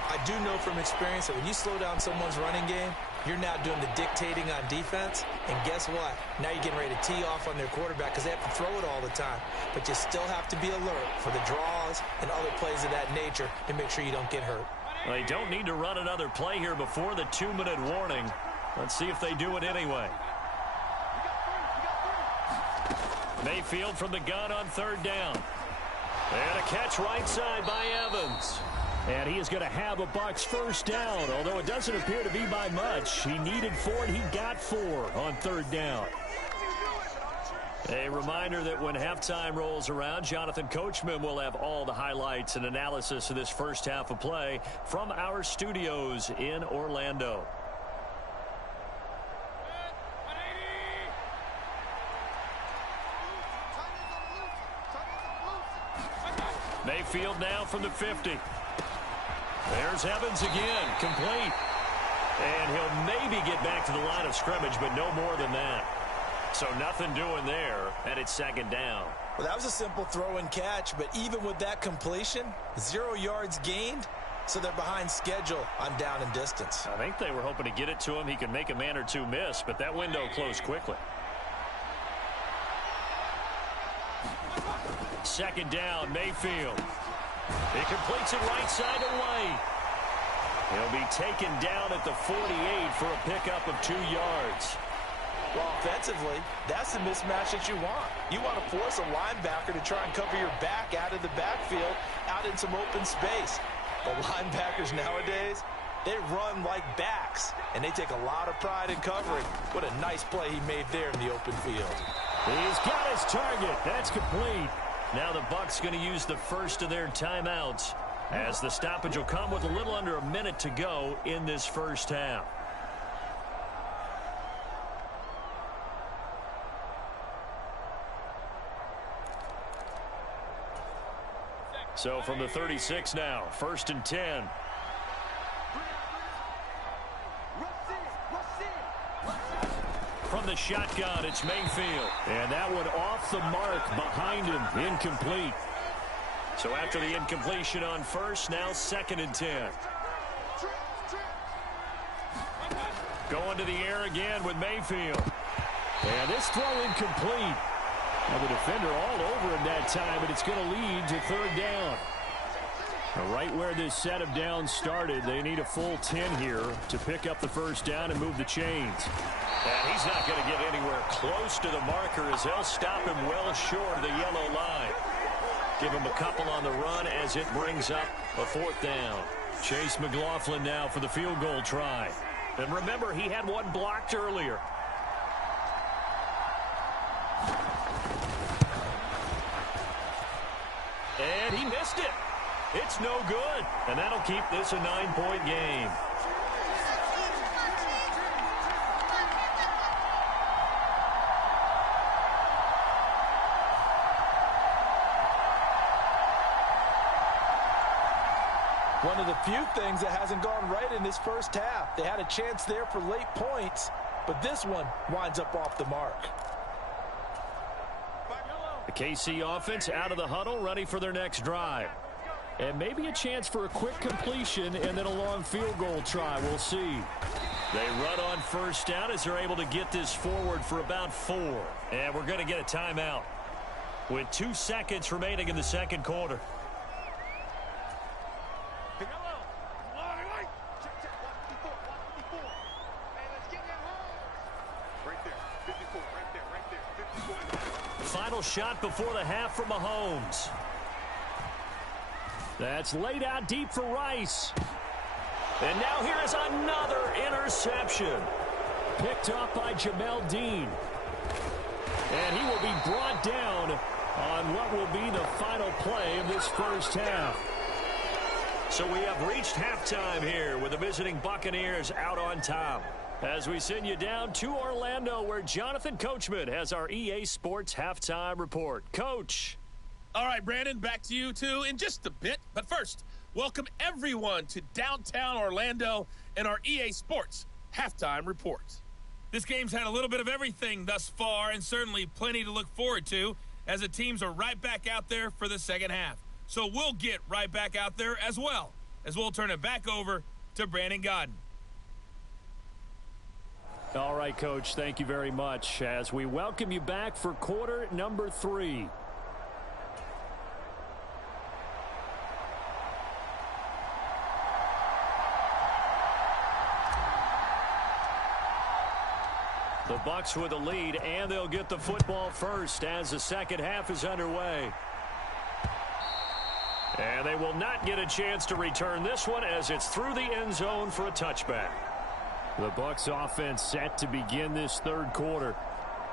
I do know from experience that when you slow down someone's running game, you're now doing the dictating on defense. And guess what? Now you're getting ready to tee off on their quarterback because they have to throw it all the time. But you still have to be alert for the draws and other plays of that nature to make sure you don't get hurt. They don't need to run another play here before the 2-minute warning. Let's see if they do it anyway. Mayfield from the gun on 3rd down. And a catch right side by Evans. And he is going to have a Bucs 1st down, although it doesn't appear to be by much. He needed 4, and he got 4 on 3rd down. A reminder that when halftime rolls around, Jonathan Coachman will have all the highlights and analysis of this first half of play from our studios in Orlando. Mayfield now from the 50. There's Evans again, complete. And he'll maybe get back to the line of scrimmage, but no more than that. So nothing doing there, and it's 2nd down. Well, that was a simple throw and catch, but even with that completion, 0 yards gained, so they're behind schedule on down and distance. I think they were hoping to get it to him. He could make a man or two miss, but that window closed quickly. Second down, Mayfield. He completes it right side away. He'll be taken down at the 48 for a pickup of 2 yards. Well, offensively, that's the mismatch that you want. You want to force a linebacker to try and cover your back out of the backfield, out in some open space. But linebackers nowadays, they run like backs, and they take a lot of pride in covering. What a nice play he made there in the open field. He's got his target. That's complete. Now the Bucs going to use the first of their timeouts, as the stoppage will come with a little under a minute to go in this first half. So from the 36 now, 1st and 10. From the shotgun, it's Mayfield. And that one off the mark behind him, incomplete. So after the incompletion on first, now 2nd and 10. Going to the air again with Mayfield. And this throw incomplete. Now the defender all over him that time, but it's going to lead to 3rd down. Now right where this set of downs started, they need a full 10 here to pick up the first down and move the chains. And he's not going to get anywhere close to the marker, as they'll stop him well short of the yellow line. Give him a couple on the run as it brings up a 4th down. Chase McLaughlin now for the field goal try. And remember, he had one blocked earlier. And he missed it. It's no good. And that'll keep this a 9-point game. One of the few things that hasn't gone right in this first half. They had a chance there for late points, but this one winds up off the mark. The KC offense out of the huddle, ready for their next drive. And maybe a chance for a quick completion and then a long field goal try. We'll see. They run on first down as they're able to get this forward for about 4. And we're going to get a timeout with 2 seconds remaining in the second quarter. Final shot before the half from Mahomes. That's laid out deep for Rice. And now here is another interception. Picked up by Jamel Dean. And he will be brought down on what will be the final play of this first half. So we have reached halftime here with the visiting Buccaneers out on top. As we send you down to Orlando, where Jonathan Coachman has our EA Sports halftime report. Coach. All right, Brandon, back to you, too, in just a bit. But first, welcome everyone to downtown Orlando and our EA Sports halftime report. This game's had a little bit of everything thus far, and certainly plenty to look forward to, as the teams are right back out there for the second half. So we'll get right back out there as well, as we'll turn it back over to Brandon Godden. All right, Coach, thank you very much as we welcome you back for quarter number 3. The Bucs with a lead, and they'll get the football first as the second half is underway. And they will not get a chance to return this one as it's through the end zone for a touchback. The Bucs offense set to begin this third quarter.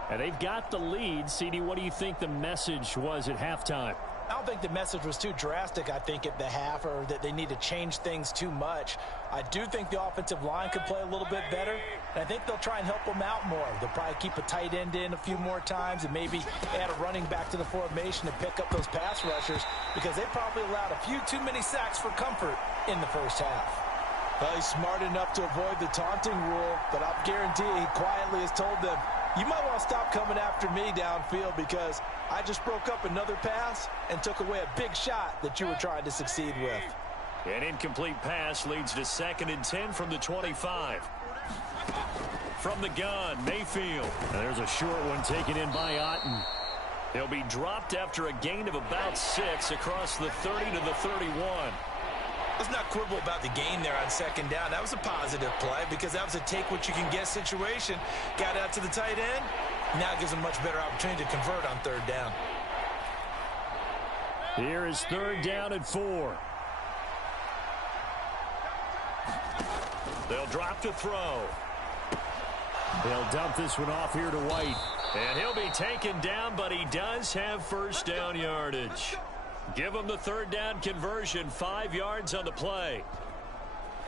And they've got the lead. CD, what do you think the message was at halftime? I don't think the message was too drastic, I think, at the half, or that they need to change things too much. I do think the offensive line could play a little bit better, and I think they'll try and help them out more. They'll probably keep a tight end in a few more times and maybe add a running back to the formation to pick up those pass rushers, because they probably allowed a few too many sacks for comfort in the first half. Well, he's smart enough to avoid the taunting rule, but I'll guarantee he quietly has told them, you might want to stop coming after me downfield, because I just broke up another pass and took away a big shot that you were trying to succeed with. An incomplete pass leads to 2nd and 10 from the 25. From the gun, Mayfield. And there's a short one taken in by Otten. He'll be dropped after a gain of about 6 across the 30 to the 31. Let's not quibble about the gain there on 2nd down. That was a positive play because that was a take-what-you-can-get situation. Got out to the tight end. Now gives him much better opportunity to convert on 3rd down. Here is 3rd down and 4. They'll drop to throw. They'll dump this one off here to White. And he'll be taken down, but he does have 1st down yardage. Give him the 3rd down conversion, 5 yards on the play.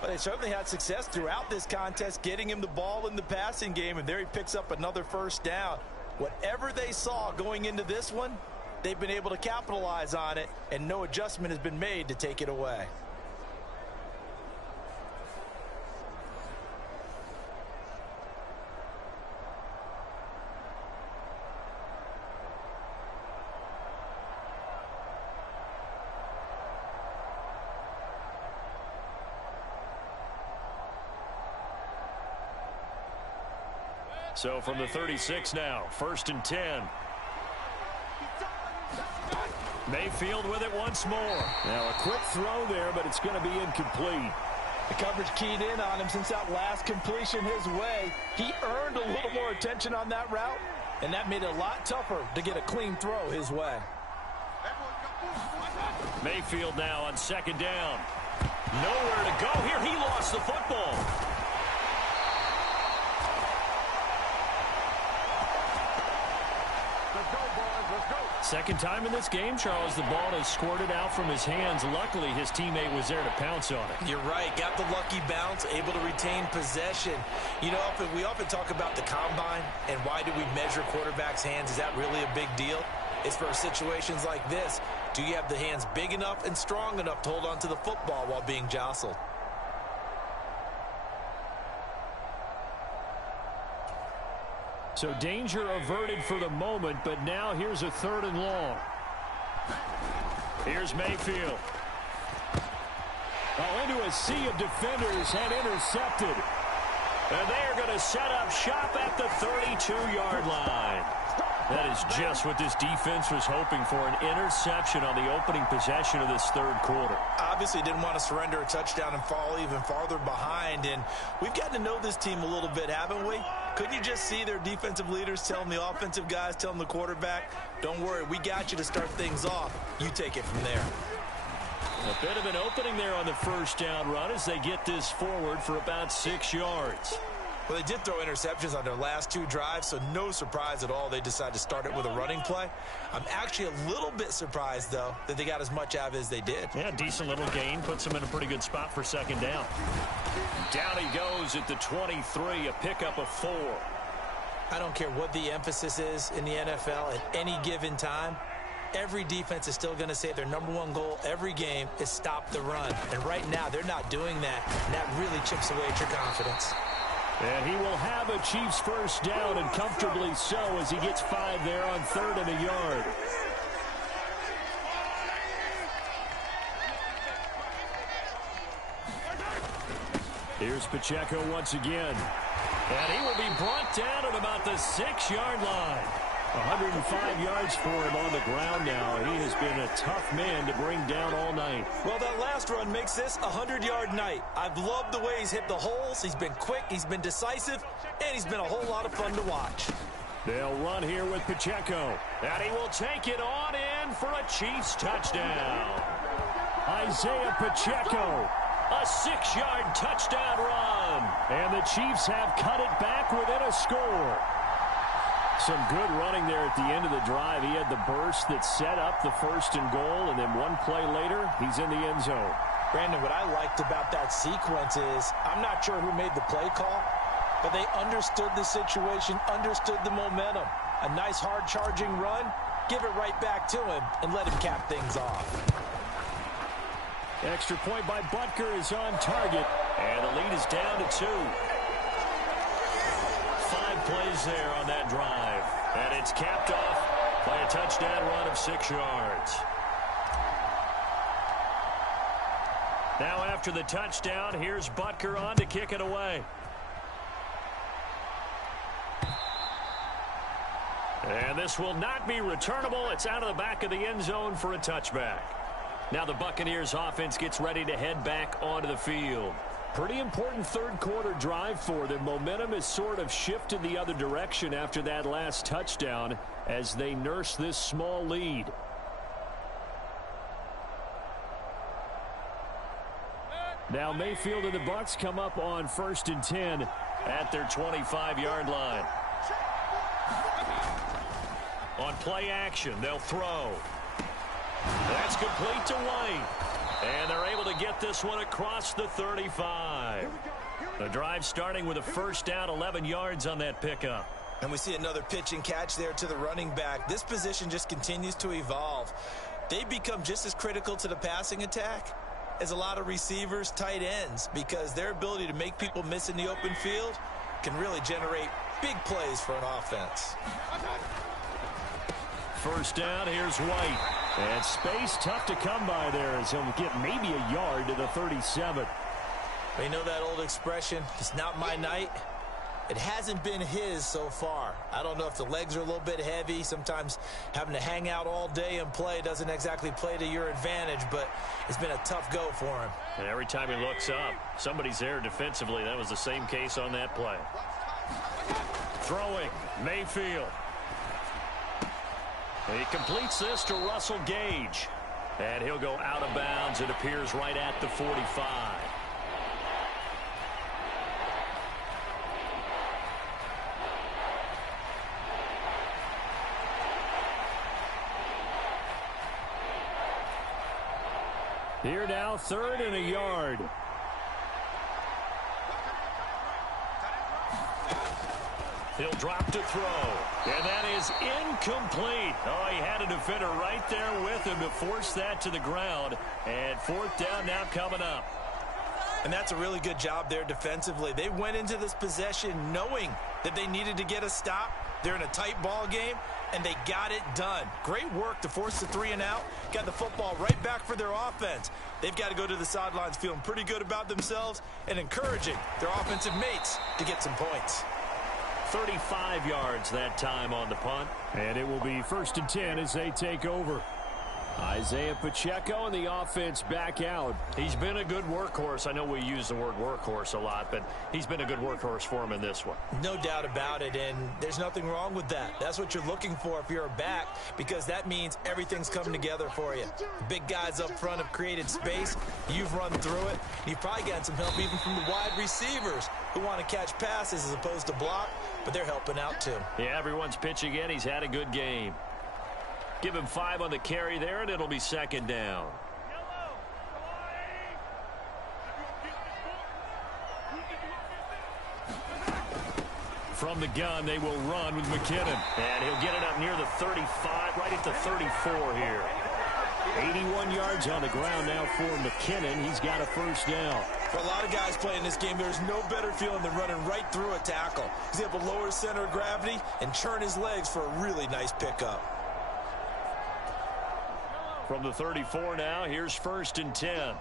Well, they certainly had success throughout this contest, getting him the ball in the passing game, and there he picks up another 1st down. Whatever they saw going into this one, they've been able to capitalize on it, and no adjustment has been made to take it away. So from the 36 now, 1st and 10. Mayfield with it once more. Now a quick throw there, but it's going to be incomplete. The coverage keyed in on him since that last completion his way. He earned a little more attention on that route, and that made it a lot tougher to get a clean throw his way. Mayfield now on 2nd down. Nowhere to go here. He lost the football. Second time in this game, Charles, the ball has squirted out from his hands. Luckily, his teammate was there to pounce on it. You're right. Got the lucky bounce, able to retain possession. You know, we often talk about the combine and why do we measure quarterbacks' hands. Is that really a big deal? It's for situations like this. Do you have the hands big enough and strong enough to hold on to the football while being jostled? So danger averted for the moment, but now here's a 3rd and long. Here's Mayfield. Into a sea of defenders and intercepted. And they are going to set up shop at the 32-yard line. That is just what this defense was hoping for, an interception on the opening possession of this 3rd quarter. Obviously didn't want to surrender a touchdown and fall even farther behind, and we've gotten to know this team a little bit, haven't we? Couldn't you just see their defensive leaders telling the offensive guys, telling the quarterback, don't worry, we got you to start things off. You take it from there. A bit of an opening there on the 1st down run as they get this forward for about 6 yards. Well, they did throw interceptions on their last 2 drives, so no surprise at all they decided to start it with a running play. I'm actually a little bit surprised, though, that they got as much out of it as they did. Yeah, decent little gain. Puts them in a pretty good spot for 2nd down. Down he goes at the 23, a pickup of 4. I don't care what the emphasis is in the NFL at any given time. Every defense is still going to say their #1 goal every game is stop the run. And right now, they're not doing that, and that really chips away at your confidence. And he will have a Chiefs 1st down, and comfortably so, as he gets 5 there on 3rd and a yard. Here's Pacheco once again. And he will be brought down at about the 6-yard line. 105 yards for him on the ground now. He has been a tough man to bring down all night. Well, that last run makes this a 100-yard night. I've loved the way he's hit the holes. He's been quick, he's been decisive, and he's been a whole lot of fun to watch. They'll run here with Pacheco. And he will take it on in for a Chiefs touchdown. Isaiah Pacheco, a 6-yard touchdown run. And the Chiefs have cut it back within a score. Some good running there at the end of the drive. He had the burst that set up the 1st and goal, and then one play later, he's in the end zone. Brandon, what I liked about that sequence is I'm not sure who made the play call, but they understood the situation, understood the momentum. A nice hard-charging run, give it right back to him, and let him cap things off. Extra point by Butker is on target, and the lead is down to 2. 5 plays there on that drive, and it's capped off by a touchdown run of 6 yards. Now After the touchdown, here's Butker on to kick it away. And this will not be returnable. It's out of the back of the end zone for a touchback. Now the Buccaneers offense gets ready to head back onto the field. Pretty important third quarter drive for them. Momentum has sort of shifted the other direction after that last touchdown as they nurse this small lead. Now Mayfield and the Bucs come up on 1st and 10 at their 25-yard line. On play action, they'll throw. That's complete to White. And they're able to get this one across the 35. The drive starting with a first down, 11 yards on that pickup. And we see another pitch and catch there to the running back. This position just continues to evolve. They become just as critical to the passing attack as a lot of receivers, tight ends, because their ability to make people miss in the open field can really generate big plays for an offense. First down, here's White. And space tough to come by there as he'll get maybe a yard to the 37. You know that old expression, it's not my night. It hasn't been his so far. I don't know if the legs are a little bit heavy. Sometimes having to hang out all day and play doesn't exactly play to your advantage, but it's been a tough go for him. And every time he looks up, somebody's there defensively. That was the same case on that play. Throwing, Mayfield. He completes this to Russell Gage. And he'll go out of bounds. It appears right at the 45. Here now, 3rd and a yard. He'll drop to throw. And that is incomplete. Oh, he had a defender right there with him to force that to the ground. And 4th down now coming up. And that's a really good job there defensively. They went into this possession knowing that they needed to get a stop. They're in a tight ball game, and they got it done. Great work to force the 3 and out. Got the football right back for their offense. They've got to go to the sidelines feeling pretty good about themselves and encouraging their offensive mates to get some points. 35 yards that time on the punt. And it will be 1st and 10 as they take over. Isaiah Pacheco and the offense back out. He's been a good workhorse. I know we use the word workhorse a lot, but he's been a good workhorse for him in this one. No doubt about it, and there's nothing wrong with that. That's what you're looking for if you're a back, because that means everything's coming together for you. The big guys up front have created space. You've run through it. You've probably gotten some help even from the wide receivers who want to catch passes as opposed to block, but they're helping out too. Yeah, everyone's pitching in. He's had a good game. Give him 5 on the carry there, and it'll be 2nd down. From the gun, they will run with McKinnon. And he'll get it up near the 35, right at the 34 here. 81 yards on the ground now for McKinnon. He's got a 1st down. For a lot of guys playing this game, there's no better feeling than running right through a tackle. He's able to lower his center of gravity and churn his legs for a really nice pickup. From the 34 now, here's 1st and 10.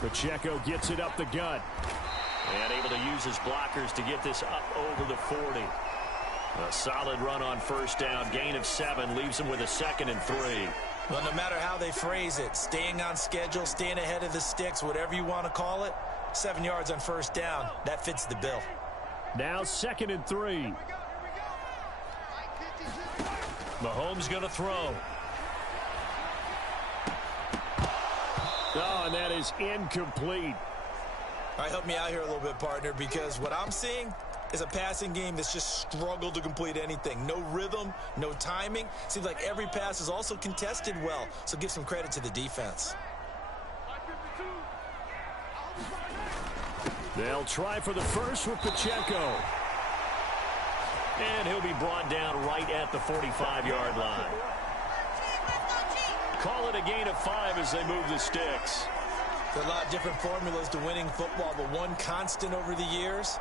Pacheco gets it up the gut. And able to use his blockers to get this up over the 40. A solid run on 1st down. Gain of 7 leaves him with a 2nd and 3. Well, no matter how they phrase it, staying on schedule, staying ahead of the sticks, whatever you want to call it, 7 yards on 1st down, that fits the bill. Now 2nd and 3. Mahomes going to throw. Oh, and that is incomplete. All right, help me out here a little bit, partner, because what I'm seeing is a passing game that's just struggled to complete anything. No rhythm, no timing. Seems like every pass is also contested well, so give some credit to the defense. They'll try for the first with Pacheco. And he'll be brought down right at the 45-yard line. Call it a gain of 5 as they move the sticks. There are a lot of different formulas to winning football, but one constant over the years,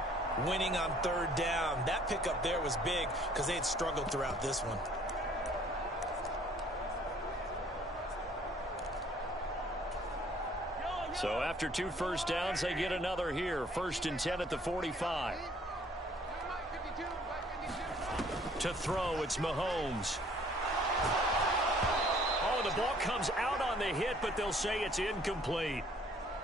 winning on 3rd down. That pickup there was big because they had struggled throughout this one. So after 2 first downs, they get another here. 1st and 10 at the 45. To throw, it's Mahomes. Oh, the ball comes out on the hit, but they'll say it's incomplete.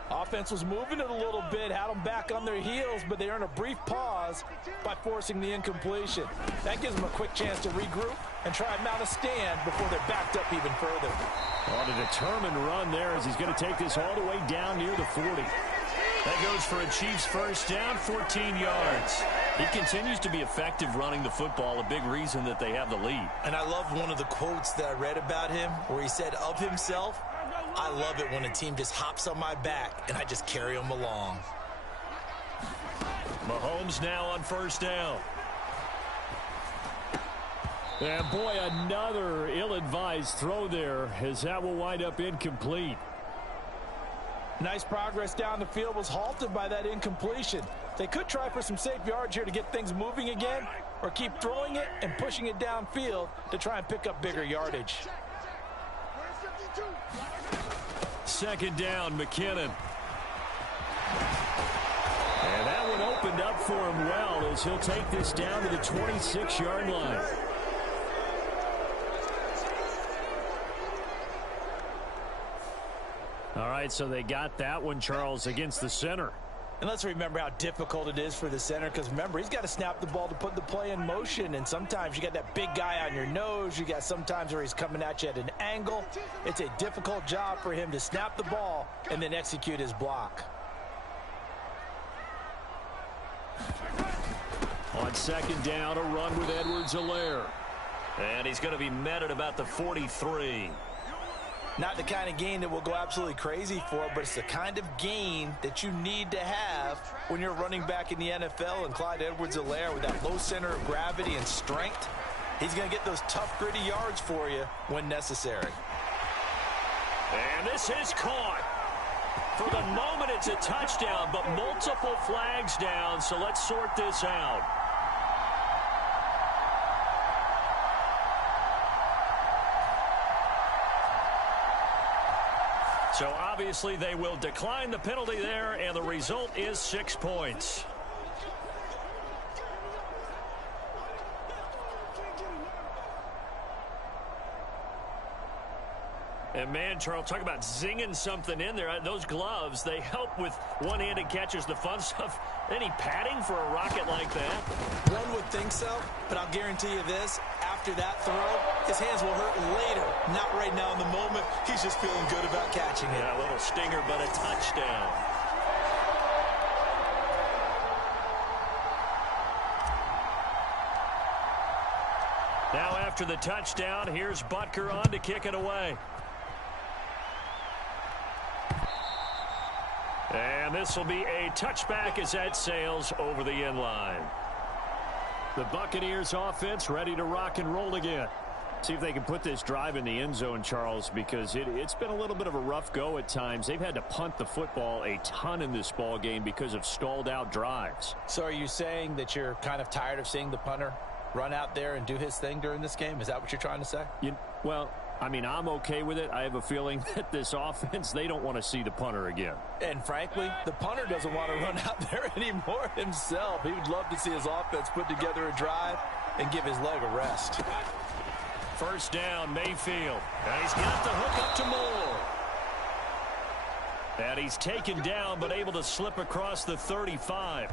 Offense was moving it a little bit, had them back on their heels, but they earn a brief pause by forcing the incompletion. That gives them a quick chance to regroup and try and mount a stand before they're backed up even further. On a determined run there as he's going to take this all the way down near the 40. That goes for a Chiefs first down, 14 yards. He continues to be effective running the football, a big reason that they have the lead. And I love one of the quotes that I read about him where he said of himself, "I love it when a team just hops on my back and I just carry them along." Mahomes now on first down. And boy, another ill-advised throw there as that will wind up incomplete. Nice progress down the field was halted by that incompletion. They could try for some safe yards here to get things moving again, or keep throwing it and pushing it downfield to try and pick up bigger yardage. 2nd down, McKinnon. And that one opened up for him well as he'll take this down to the 26-yard line. All right, so they got that one, Charles, against the center. And let's remember how difficult it is for the center, because remember, he's got to snap the ball to put the play in motion, and sometimes you got that big guy on your nose. You got sometimes where he's coming at you at an angle. It's a difficult job for him to snap the ball and then execute his block. On 2nd down, a run with Edwards-Helaire. And he's going to be met at about the 43. Not the kind of gain that we'll go absolutely crazy for, but it's the kind of gain that you need to have when you're running back in the NFL. And Clyde Edwards-Helaire, with that low center of gravity and strength, he's going to get those tough, gritty yards for you when necessary. And this is caught. For the moment, it's a touchdown, but multiple flags down, so let's sort this out. So obviously they will decline the penalty there, and the result is 6 points. And man, Charles, talk about zinging something in there. Those gloves, they help with one-handed catches, the fun stuff. Any padding for a rocket like that? One would think so, but I'll guarantee you this. After that throw, his hands will hurt later. Not right now in the moment. He's just feeling good about catching it. Yeah, a little stinger, but a touchdown. Now after the touchdown, here's Butker on to kick it away. And this will be a touchback as that sails over the end line. The Buccaneers offense ready to rock and roll again. See if they can put this drive in the end zone, Charles, because it's been a little bit of a rough go at times. They've had to punt the football a ton in this ball game because of stalled out drives. So are you saying that you're kind of tired of seeing the punter run out there and do his thing during this game? Is that what you're trying to say? Well, I mean, I'm okay with it. I have a feeling that this offense, they don't want to see the punter again. And frankly, the punter doesn't want to run out there anymore himself. He would love to see his offense put together a drive and give his leg a rest. First down, Mayfield. And he's got the hook up to Moore. And he's taken down, but able to slip across the 35.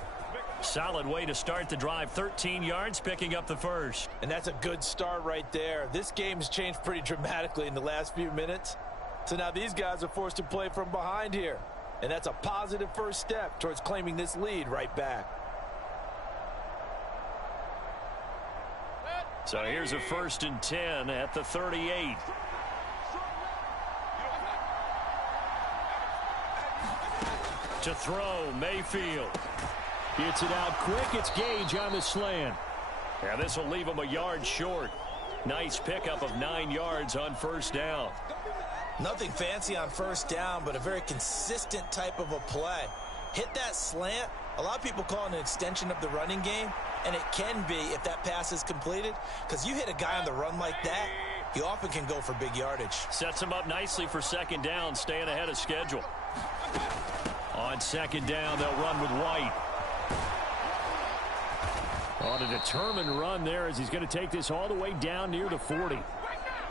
Solid way to start the drive. 13 yards, picking up the first. And that's a good start right there. This game has changed pretty dramatically in the last few minutes. So now these guys are forced to play from behind here. And that's a positive first step towards claiming this lead right back. So here's a 1st and 10 at the 38. To throw, Mayfield. Gets it out quick. It's Gage on the slant. And this will leave him a yard short. Nice pickup of 9 yards on first down. Nothing fancy on first down, but a very consistent type of a play. Hit that slant. A lot of people call it an extension of the running game, and it can be if that pass is completed, because you hit a guy on the run like that, he often can go for big yardage. Sets him up nicely for 2nd down, staying ahead of schedule. On second down, they'll run with White. On a determined run there as he's going to take this all the way down near the 40.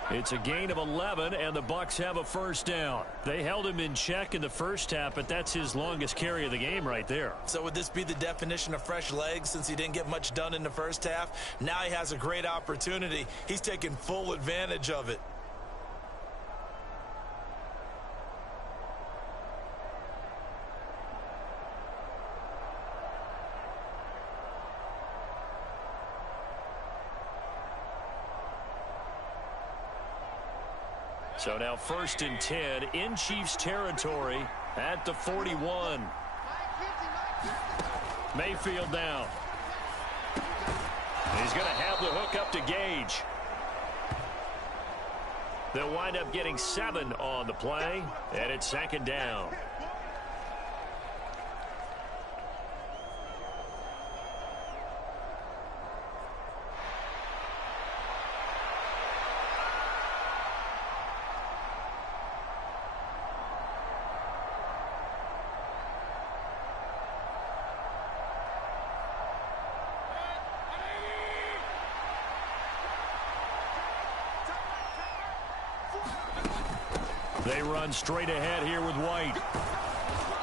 It's a gain of 11, and the Bucs have a first down. They held him in check in the first half, but that's his longest carry of the game right there. So would this be the definition of fresh legs since he didn't get much done in the first half? Now he has a great opportunity. He's taking full advantage of it. So now 1st and 10 in Chiefs territory at the 41. Mayfield now. He's going to have the hook up to Gage. They'll wind up getting 7 on the play, and it's second down. They run straight ahead here with White.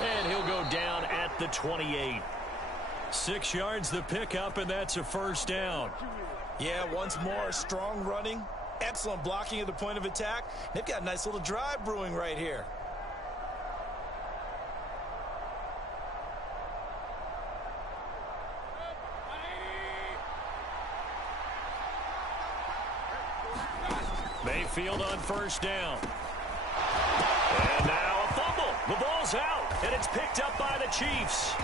And he'll go down at the 28. 6 yards the pickup, and that's a first down. Yeah, once more, strong running, excellent blocking at the point of attack. They've got a nice little drive brewing right here. Mayfield on first down. And now a fumble. The ball's out, and it's picked up by the Chiefs.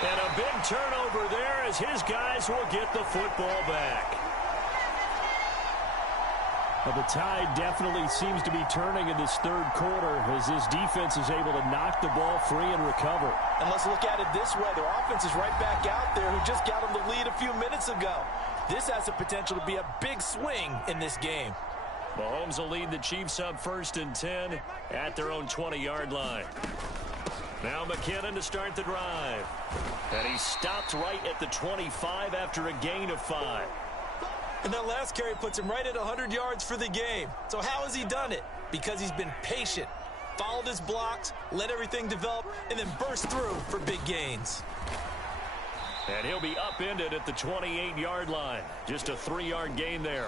And a big turnover there as his guys will get the football back. Well, the tide definitely seems to be turning in this third quarter as this defense is able to knock the ball free and recover. And let's look at it this way. Their offense is right back out there who just got them the lead a few minutes ago. This has the potential to be a big swing in this game. Mahomes will lead the Chiefs up 1st and 10 at their own 20-yard line. Now McKinnon to start the drive. And he stopped right at the 25 after a gain of 5. And that last carry puts him right at 100 yards for the game. So how has he done it? Because he's been patient, followed his blocks, let everything develop, and then burst through for big gains. And he'll be upended at the 28-yard line. Just a 3-yard gain there.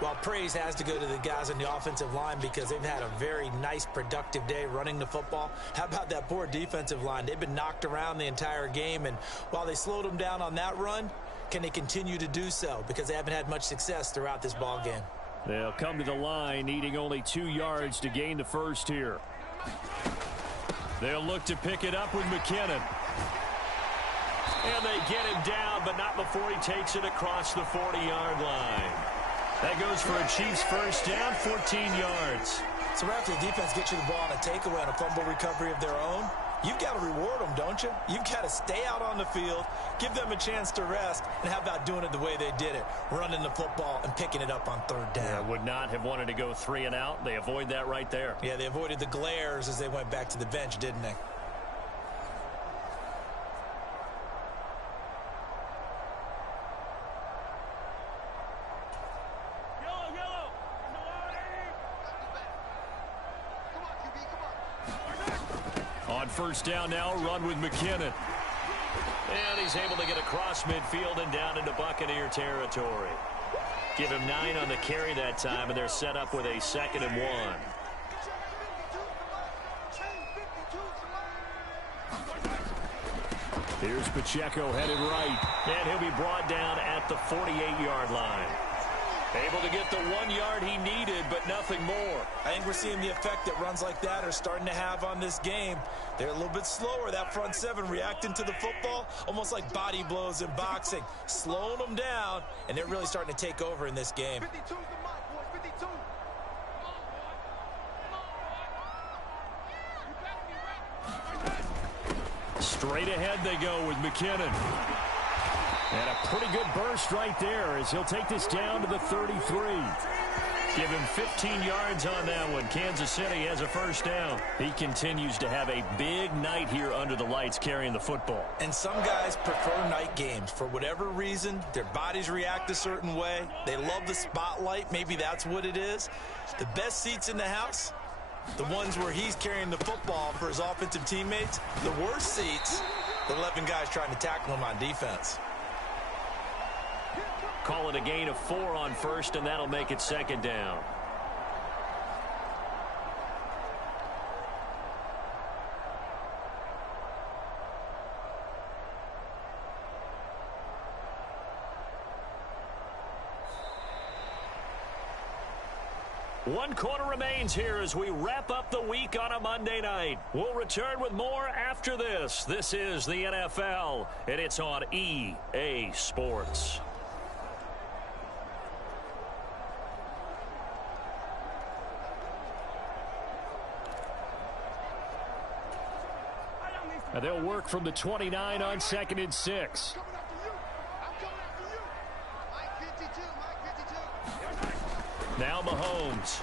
Well, praise has to go to the guys on the offensive line because they've had a very nice, productive day running the football. How about that poor defensive line? They've been knocked around the entire game, and while they slowed them down on that run, can they continue to do so? Because they haven't had much success throughout this ball game. They'll come to the line needing only 2 yards to gain the first here. They'll look to pick it up with McKinnon. And they get him down, but not before he takes it across the 40-yard line. That goes for a Chiefs first down, 14 yards. So after the defense gets you the ball on a takeaway and a fumble recovery of their own, you've got to reward them, don't you? You've got to stay out on the field, give them a chance to rest, and how about doing it the way they did it, running the football and picking it up on 3rd down. Yeah, would not have wanted to go 3 and out. They avoid that right there. Yeah, they avoided the glares as they went back to the bench, didn't they? On first down now, run with McKinnon. And he's able to get across midfield and down into Buccaneer territory. Give him 9 on the carry that time, and they're set up with a 2nd and 1. Here's Pacheco headed right. And he'll be brought down at the 48-yard line. Able to get the 1 yard he needed, but nothing more. I think we're seeing the effect that runs like that are starting to have on this game. They're a little bit slower, that front 7 reacting to the football, almost like body blows in boxing, slowing them down, and they're really starting to take over in this game. 52's the mark, boys, 52. Straight ahead they go with McKinnon. And a pretty good burst right there as he'll take this down to the 33. Give him 15 yards on that one. Kansas City has a first down. He continues to have a big night here under the lights carrying the football. And some guys prefer night games. For whatever reason, their bodies react a certain way. They love the spotlight. Maybe that's what it is. The best seats in the house, the ones where he's carrying the football for his offensive teammates. The worst seats, the 11 guys trying to tackle him on defense. Call it a gain of 4 on first, and that'll make it second down. One quarter remains here as we wrap up the week on a Monday night. We'll return with more after this. This is the NFL, and it's on EA Sports. And they'll work from the 29 on 2nd and 6. Now Mahomes.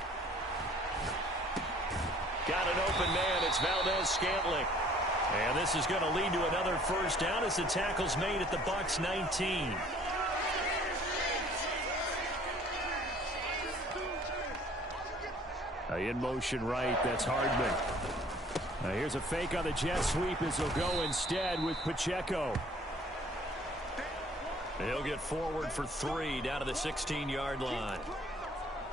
Got an open man. It's Valdez-Scantling. And this is going to lead to another first down as the tackle's made at the Bucs 19. In motion right, that's Hardman. Now here's a fake on the jet sweep as he'll go instead with Pacheco. He'll get forward for 3 down to the 16-yard line.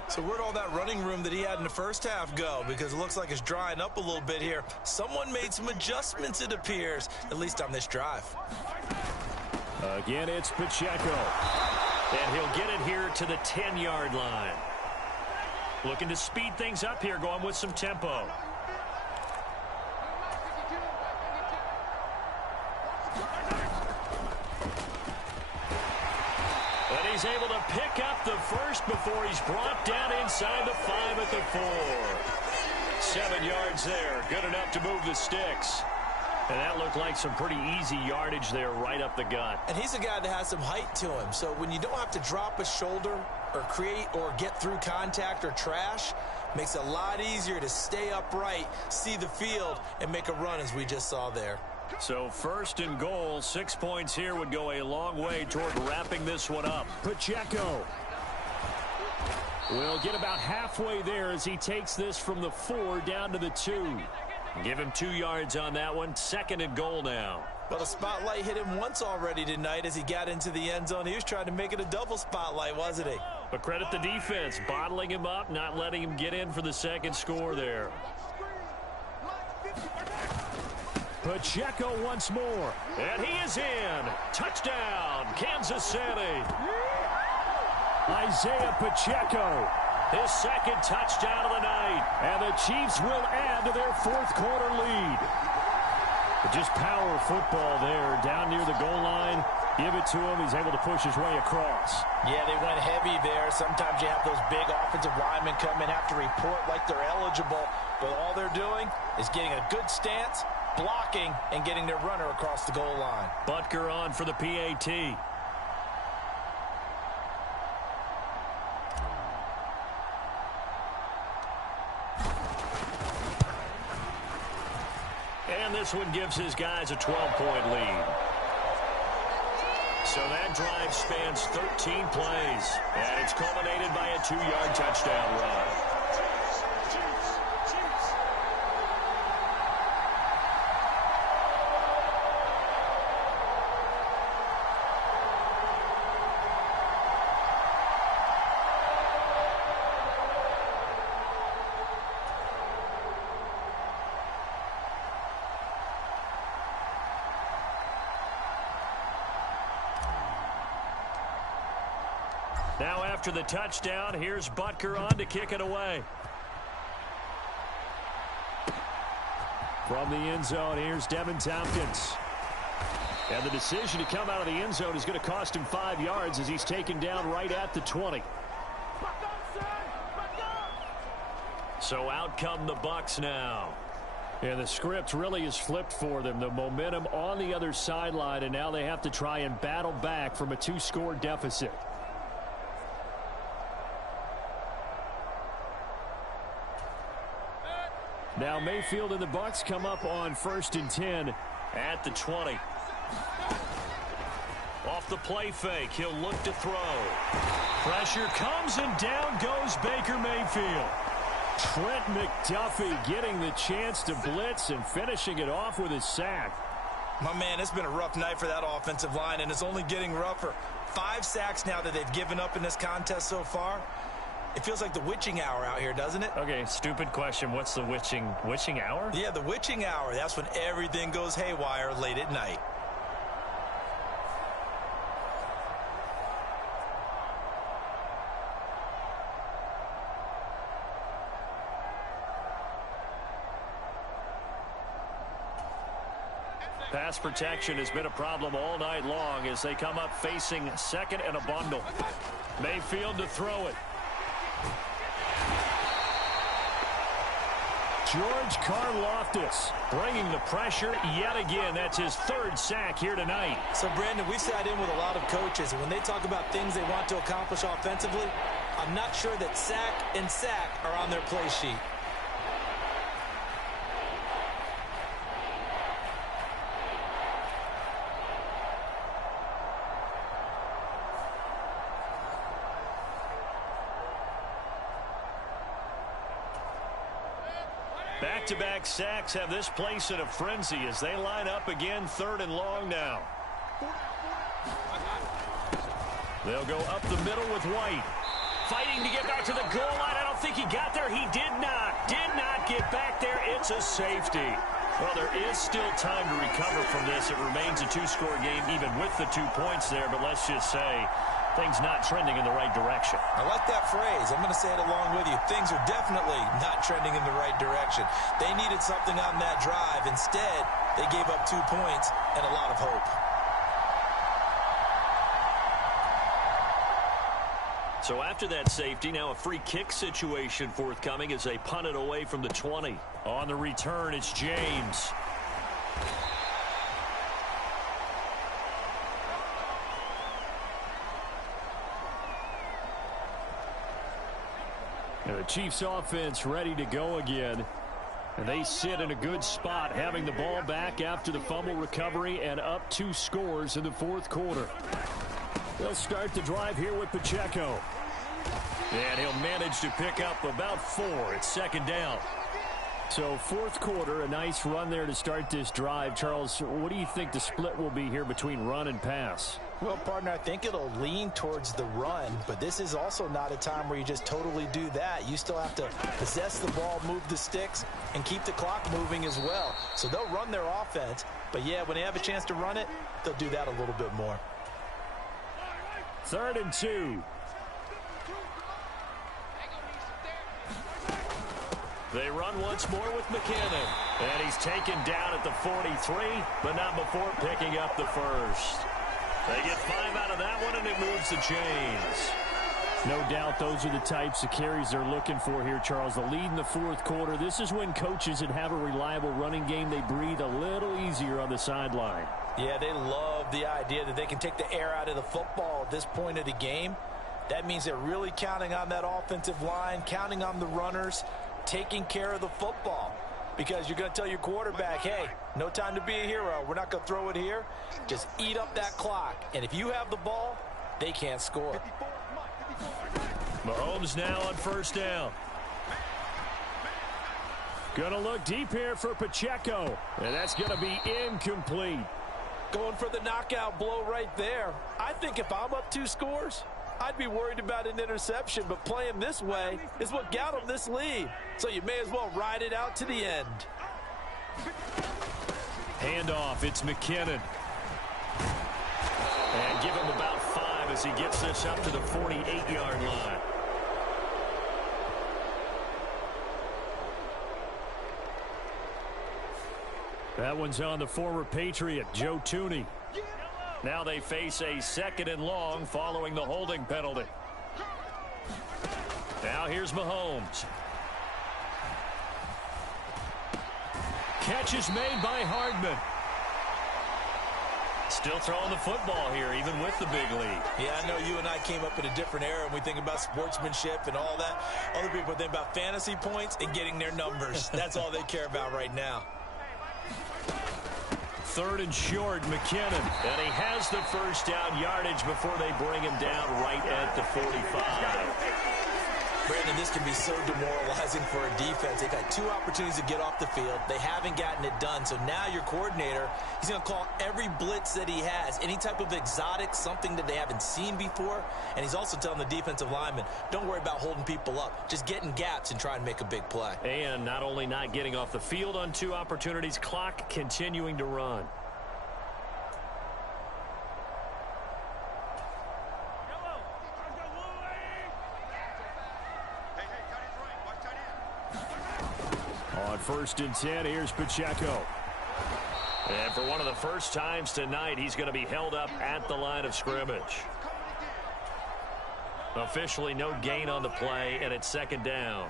So where'd all that running room that he had in the first half go? Because it looks like it's drying up a little bit here. Someone made some adjustments, it appears, at least on this drive. Again, it's Pacheco. And he'll get it here to the 10-yard line. Looking to speed things up here, going with some tempo. And he's able to pick up the first before he's brought down inside the 5 at the 4. 7 yards there. Good enough to move the sticks. And that looked like some pretty easy yardage there right up the gut. And he's a guy that has some height to him. So when you don't have to drop a shoulder or create or get through contact or trash, makes it a lot easier to stay upright, see the field, and make a run as we just saw there. So 1st and goal, 6 points here would go a long way toward wrapping this one up. Pacheco will get about halfway there as he takes this from the 4 down to the 2. Give him 2 yards on that one. 2nd and goal now. Well, the spotlight hit him once already tonight as he got into the end zone. He was trying to make it a double spotlight, wasn't he? But credit the defense, bottling him up, not letting him get in for the second score there. Pacheco once more. And he is in. Touchdown, Kansas City. Isaiah Pacheco. His 2nd touchdown of the night. And the Chiefs will add to their 4th quarter lead. But just power football there down near the goal line. Give it to him. He's able to push his way across. Yeah, they went heavy there. Sometimes you have those big offensive linemen come in, have to report like they're eligible. But all they're doing is getting a good stance, blocking, and getting their runner across the goal line. Butker on for the PAT. And this one gives his guys a 12-point lead. So that drive spans 13 plays. And it's culminated by a 2-yard touchdown run. Now after the touchdown, here's Butker on to kick it away. From the end zone, here's Devin Tompkins. And the decision to come out of the end zone is going to cost him 5 yards as he's taken down right at the 20. So out come the Bucs now. And the script really is flipped for them. The momentum on the other sideline, and now they have to try and battle back from a 2-score deficit. Now Mayfield and the Bucs come up on 1st and 10 at the 20. Off the play fake, he'll look to throw. Pressure comes and down goes Baker Mayfield. Trent McDuffie getting the chance to blitz and finishing it off with his sack. My man, it's been a rough night for that offensive line, and it's only getting rougher. 5 sacks now that they've given up in this contest so far. It feels like the witching hour out here, doesn't it? Okay, stupid question. What's the witching hour? Yeah, the witching hour. That's when everything goes haywire late at night. Pass protection has been a problem all night long as they come up facing second and a bundle. Mayfield to throw it. George Karlaftis bringing the pressure yet again. That's his 3rd sack here tonight. So, Brandon, we've sat in with a lot of coaches, and when they talk about things they want to accomplish offensively, I'm not sure that sack and sack are on their play sheet. Back-to-back sacks have this place in a frenzy as they line up again 3rd and long now. They'll go up the middle with White. Fighting to get back to the goal line. I don't think he got there. He did not get back there. It's a safety. Well, there is still time to recover from this. It remains a 2-score game even with the 2 points there, but let's just say things not trending in the right direction. I like that phrase. I'm going to say it along with you. Things are definitely not trending in the right direction. They needed something on that drive. Instead, they gave up 2 points and a lot of hope. So after that safety, now a free kick situation forthcoming as they punt it away from the 20. On the return, it's James. And the Chiefs offense ready to go again. And they sit in a good spot, having the ball back after the fumble recovery and up 2 scores in the 4th quarter. They'll start the drive here with Pacheco. And he'll manage to pick up about 4. It's 2nd down. So 4th quarter, a nice run there to start this drive. Charles, what do you think the split will be here between run and pass? Well, partner, I think it'll lean towards the run, but this is also not a time where you just totally do that. You still have to possess the ball, move the sticks, and keep the clock moving as well. So they'll run their offense, but yeah, when they have a chance to run it, they'll do that a little bit more. 3rd and 2. They run once more with McKinnon. And he's taken down at the 43, but not before picking up the 1st. They get 5 out of that one, and it moves the chains. No doubt those are the types of carries they're looking for here, Charles. The lead in the 4th quarter. This is when coaches that have a reliable running game, they breathe a little easier on the sideline. Yeah, they love the idea that they can take the air out of the football at this point of the game. That means they're really counting on that offensive line, counting on the runners, taking care of the football. Because you're going to tell your quarterback, hey, no time to be a hero. We're not going to throw it here. Just eat up that clock. And if you have the ball, they can't score. Mahomes now on 1st down. Going to look deep here for Pacheco. And that's going to be incomplete. Going for the knockout blow right there. I think if I'm up 2 scores, I'd be worried about an interception, but playing this way is what got them this lead. So you may as well ride it out to the end. Handoff, it's McKinnon. And give him about 5 as he gets this up to the 48-yard line. That one's on the former Patriot, Joe Tooney. Now they face a 2nd and long following the holding penalty. Now here's Mahomes. Catch is made by Hardman. Still throwing the football here, even with the big lead. Yeah, I know you and I came up in a different era, and we think about sportsmanship and all that. Other people think about fantasy points and getting their numbers. That's all they care about right now. 3rd and short, McKinnon. And he has the first down yardage before they bring him down right at the 45. Brandon, this can be so demoralizing for a defense. They've had 2 opportunities to get off the field. They haven't gotten it done. So now your coordinator, he's going to call every blitz that he has, any type of exotic, something that they haven't seen before. And he's also telling the defensive lineman, don't worry about holding people up. Just get in gaps and try and make a big play. And not only not getting off the field on 2 opportunities, clock continuing to run. On 1st and 10, here's Pacheco. And for one of the first times tonight, he's going to be held up at the line of scrimmage. Officially no gain on the play, and it's 2nd down.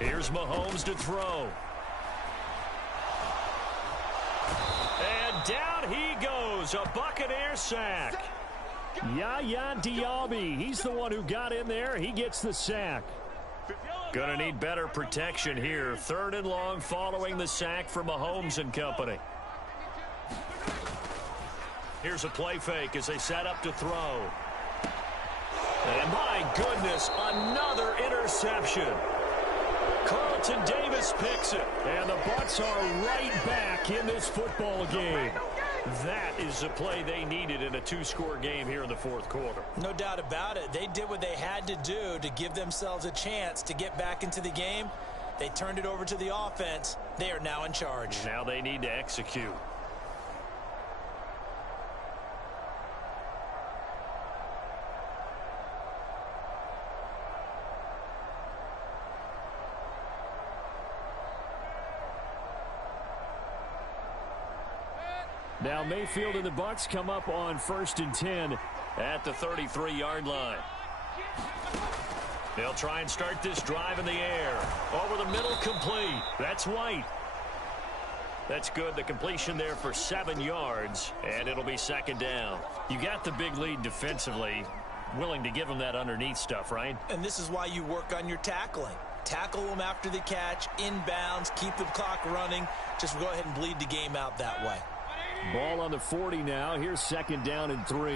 Here's Mahomes to throw. And down he goes, a Buccaneer sack. Yaya Diaby, he's the one who got in there. He gets the sack. Gonna need better protection here. 3rd and long following the sack from Mahomes and company. Here's a play fake as they set up to throw. And my goodness, another interception. Carlton Davis picks it. And the Bucs are right back in this football game. That is the play they needed in a 2-score game here in the 4th quarter. No doubt about it. They did what they had to do to give themselves a chance to get back into the game. They turned it over to the offense. They are now in charge. Now they need to execute. Now Mayfield and the Bucs come up on 1st and 10 at the 33-yard line. They'll try and start this drive in the air. Over the middle, complete. That's White. That's good. The completion there for 7 yards, and it'll be 2nd down. You got the big lead defensively. Willing to give them that underneath stuff, right? And this is why you work on your tackling. Tackle them after the catch, inbounds, keep the clock running. Just go ahead and bleed the game out that way. Ball on the 40 now. Here's 2nd down and 3.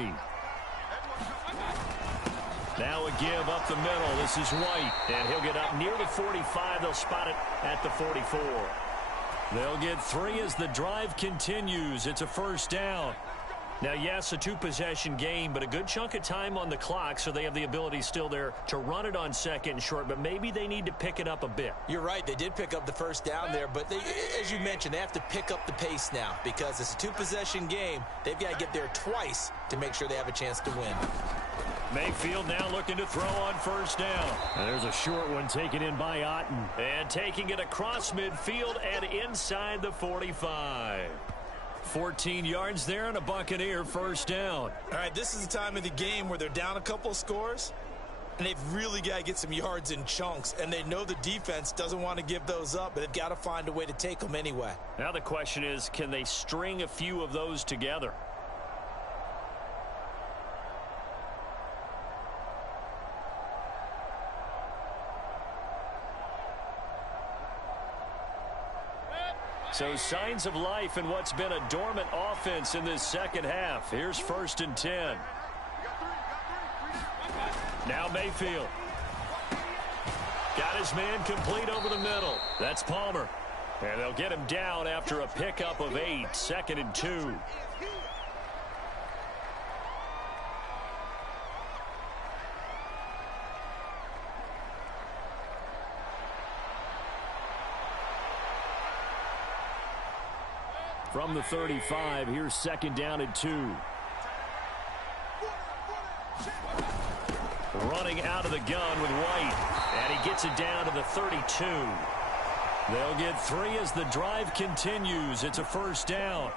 Now a give up the middle. This is White, and he'll get up near the 45. They'll spot it at the 44. They'll get 3 as the drive continues. It's a 1st down. Now, yes, a 2-possession game, but a good chunk of time on the clock, so they have the ability still there to run it on 2nd and short, but maybe they need to pick it up a bit. You're right. They did pick up the 1st down there, but they, as you mentioned, they have to pick up the pace now because it's a 2-possession game. They've got to get there twice to make sure they have a chance to win. Mayfield now looking to throw on 1st down. And there's a short one taken in by Otten. And taking it across midfield and inside the 45. 14 yards there and a Buccaneer 1st down. All right, this is the time of the game where they're down a couple of scores, and they've really got to get some yards in chunks, and they know the defense doesn't want to give those up, but they've got to find a way to take them anyway. Now the question is, can they string a few of those together? So signs of life in what's been a dormant offense in this 2nd half. Here's 1st and 10. Now Mayfield. Got his man complete over the middle. That's Palmer. And they'll get him down after a pickup of 8. 2nd and 2. From the 35, here's 2nd down and 2. Running out of the gun with White, and he gets it down to the 32. They'll get 3 as the drive continues. It's a 1st down.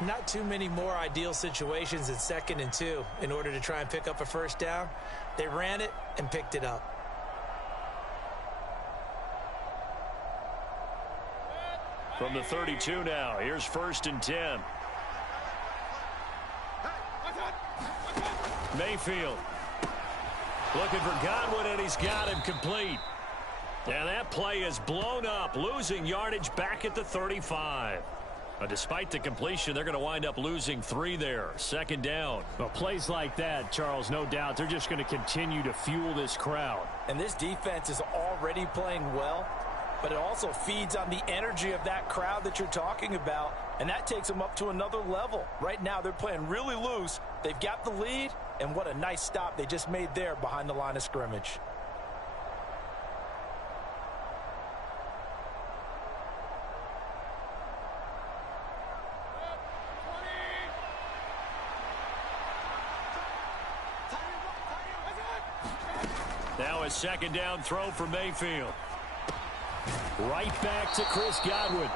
Not too many more ideal situations in 2nd and 2 in order to try and pick up a 1st down. They ran it and picked it up. From the 32 now, here's 1st and 10. Mayfield looking for Godwin, and he's got him complete. And that play is blown up, losing yardage back at the 35. But despite the completion, they're going to wind up losing 3 there. 2nd down. Well, plays like that, Charles, no doubt, they're just going to continue to fuel this crowd. And this defense is already playing well, but it also feeds on the energy of that crowd that you're talking about, and that takes them up to another level. Right now, they're playing really loose. They've got the lead, and what a nice stop they just made there behind the line of scrimmage. Now a 2nd down throw for Mayfield. Right back to Chris Godwin.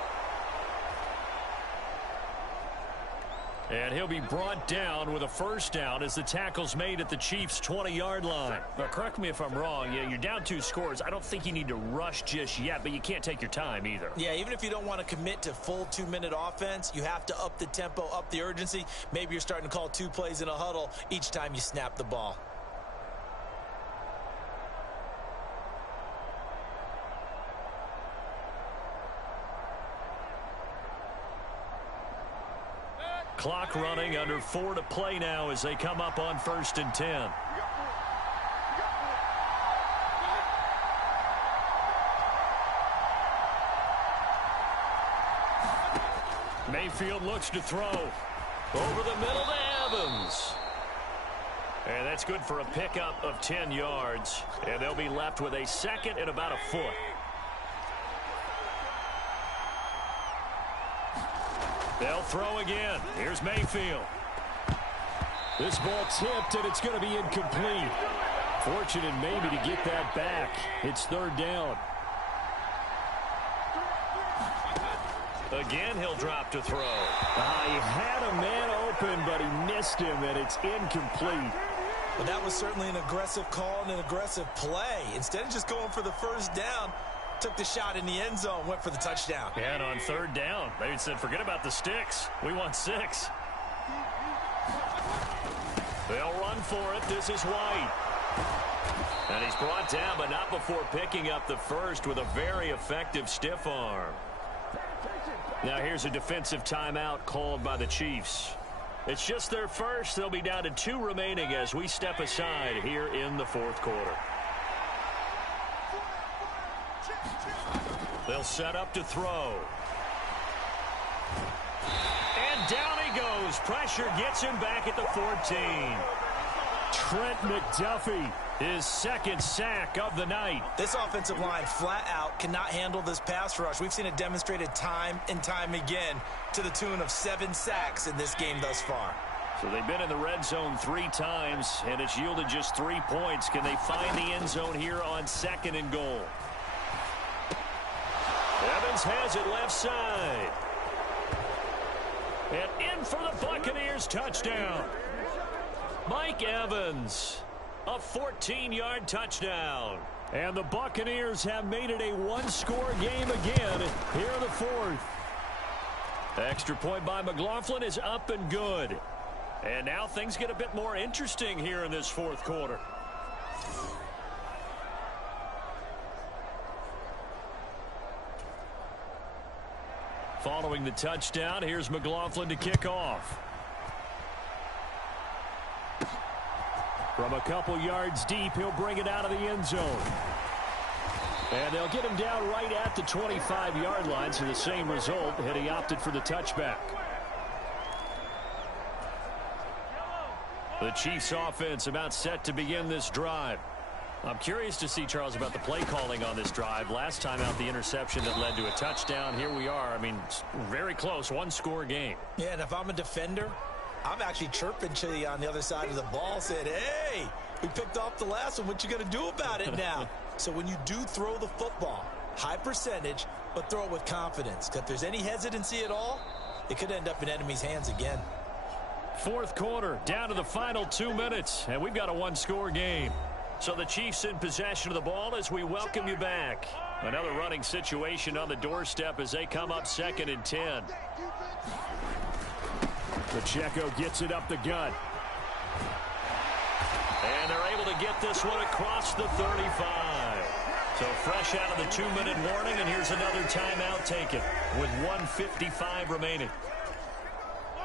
And he'll be brought down with a 1st down as the tackle's made at the Chiefs' 20-yard line. Now, correct me if I'm wrong. Yeah, you're down 2 scores. I don't think you need to rush just yet, but you can't take your time either. Yeah, even if you don't want to commit to full 2-minute offense, you have to up the tempo, up the urgency. Maybe you're starting to call 2 plays in a huddle each time you snap the ball. Clock running, under 4 to play now as they come up on 1st and 10. Mayfield looks to throw. Over the middle to Evans. And that's good for a pickup of 10 yards. And they'll be left with a 2nd and about a foot. They'll throw again. Here's Mayfield. This ball tipped, and it's going to be incomplete. Fortunate maybe to get that back. It's 3rd down. Again, he'll drop to throw. He had a man open, but he missed him, and it's incomplete. But that was certainly an aggressive call and an aggressive play. Instead of just going for the 1st down, took the shot in the end zone, went for the touchdown. And on 3rd down, they said, forget about the sticks. We want 6. They'll run for it. This is White. And he's brought down, but not before picking up the 1st with a very effective stiff arm. Now here's a defensive timeout called by the Chiefs. It's just their 1st. They'll be down to 2 remaining as we step aside here in the 4th quarter. They'll set up to throw. And down he goes. Pressure gets him back at the 14. Trent McDuffie. His 2nd sack of the night. This offensive line flat out cannot handle this pass rush. We've seen it demonstrated time and time again to the tune of 7 sacks in this game thus far. So they've been in the red zone 3 times, and it's yielded just 3 points. Can they find the end zone here on 2nd and goal? Evans has it left side. And in for the Buccaneers touchdown. Mike Evans, a 14-yard touchdown. And the Buccaneers have made it a 1-score game again here in the 4th. Extra point by McLaughlin is up and good. And now things get a bit more interesting here in this 4th quarter. Following the touchdown, here's McLaughlin to kick off. From a couple yards deep, he'll bring it out of the end zone. And they'll get him down right at the 25-yard line, so the same result, and he opted for the touchback. The Chiefs offense about set to begin this drive. I'm curious to see, Charles, about the play calling on this drive. Last time out, the interception that led to a touchdown. Here we are. I mean, very close, 1-score game. Yeah, and if I'm a defender, I'm actually chirping to you on the other side of the ball, saying, hey, we picked off the last one. What you going to do about it now? So when you do throw the football, high percentage, but throw it with confidence. Because if there's any hesitancy at all, it could end up in enemy's hands again. 4th quarter, down to the final 2 minutes, and we've got a 1-score game. So the Chiefs in possession of the ball as we welcome you back. Another running situation on the doorstep as they come up 2nd and 10. Pacheco gets it up the gut. And they're able to get this one across the 35. So fresh out of the 2-minute warning, and here's another timeout taken with 1:55 remaining.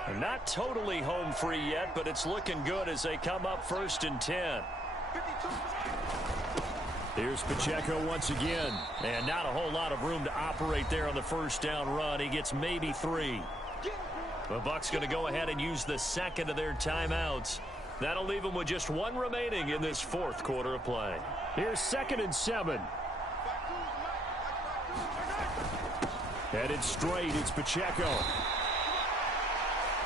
And not totally home free yet, but it's looking good as they come up 1st and 10. Here's Pacheco once again. And not a whole lot of room to operate there on the first down run. He gets maybe 3. The Bucs going to go ahead and use the second of their timeouts. That'll leave them with just 1 remaining in this 4th quarter of play. Here's 2nd and 7. Headed straight, it's Pacheco.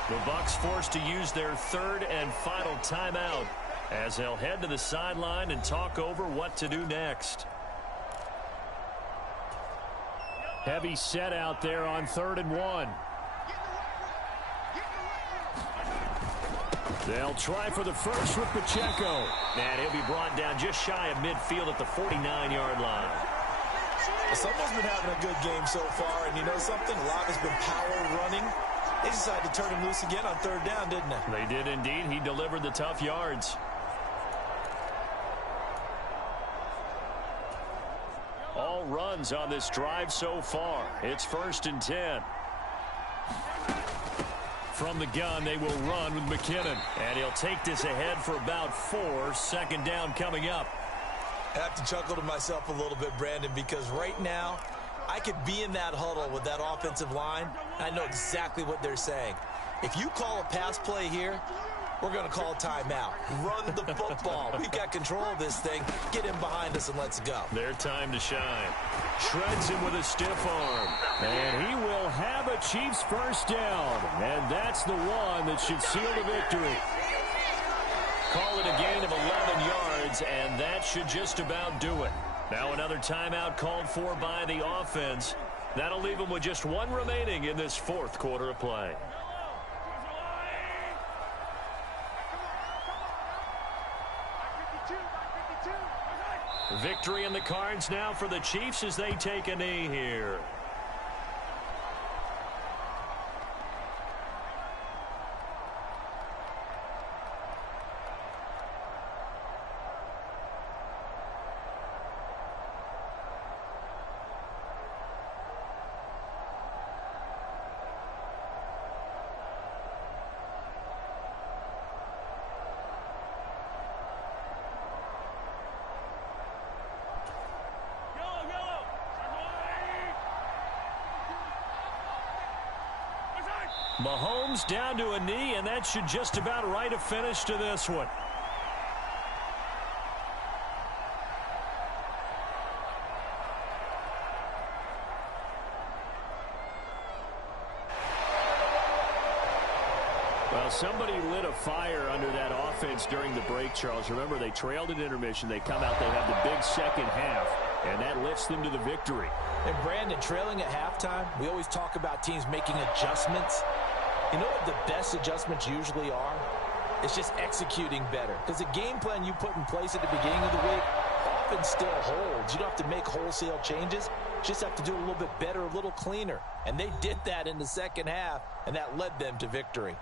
The Bucs forced to use their 3rd and final timeout as they'll head to the sideline and talk over what to do next. Heavy set out there on 3rd and 1. They'll try for the first with Pacheco. And he'll be brought down just shy of midfield at the 49-yard line. Someone's been having a good game so far, and you know something? A lot has been power running. They decided to turn him loose again on 3rd down, didn't they? They did indeed. He delivered the tough yards. All runs on this drive so far. It's 1st and 10. From the gun, they will run with McKinnon. And he'll take this ahead for about 4. 2nd down coming up. I have to chuckle to myself a little bit, Brandon, because right now I could be in that huddle with that offensive line. I know exactly what they're saying. If you call a pass play here, we're going to call a timeout. Run the football. We've got control of this thing. Get him behind us and let's go. Their time to shine. Shreds him with a stiff arm. And he will have a Chiefs first down. And that's the one that should seal the victory. Call it a gain of 11 yards, and that should just about do it. Now another timeout called for by the offense. That'll leave them with just 1 remaining in this 4th quarter of play. Victory in the cards now for the Chiefs as they take a knee here. Mahomes down to a knee, and that should just about write a finish to this one. Well, somebody lit a fire under that offense during the break, Charles. Remember, they trailed at intermission. They come out, they have the big second half, and that lifts them to the victory. And Brandon, trailing at halftime, we always talk about teams making adjustments. You know what the best adjustments usually are? It's just executing better. Because the game plan you put in place at the beginning of the week often still holds. You don't have to make wholesale changes. You just have to do it a little bit better, a little cleaner. And they did that in the second half, and that led them to victory.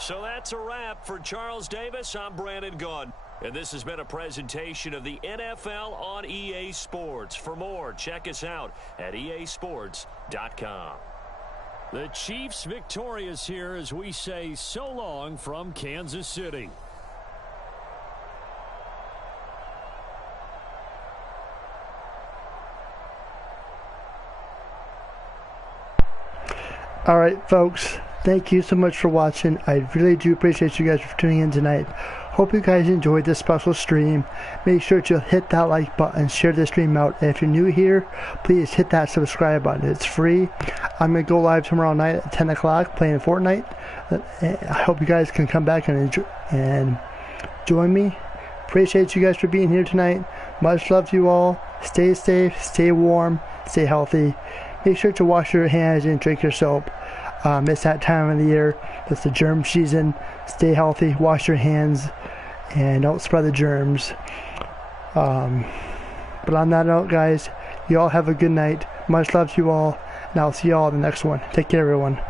So that's a wrap for Charles Davis. I'm Brandon Gunn. And this has been a presentation of the NFL on EA Sports. For more, check us out at easports.com. The Chiefs victorious here as we say so long from Kansas City. All right, folks. Thank you so much for watching. I really do appreciate you guys for tuning in tonight. Hope you guys enjoyed this special stream. Make sure to hit that like button, share this stream out. And if you're new here, please hit that subscribe button. It's free. I'm going to go live tomorrow night at 10 o'clock playing Fortnite. I hope you guys can come back and join me. Appreciate you guys for being here tonight. Much love to you all. Stay safe, stay warm, stay healthy. make sure to wash your hands and drink your soap. It's that time of the year. It's the germ season. Stay healthy, wash your hands, and don't spread the germs. But on that note, guys, you all have a good night. Much love to you all, and I'll see you all in the next one. Take care, everyone.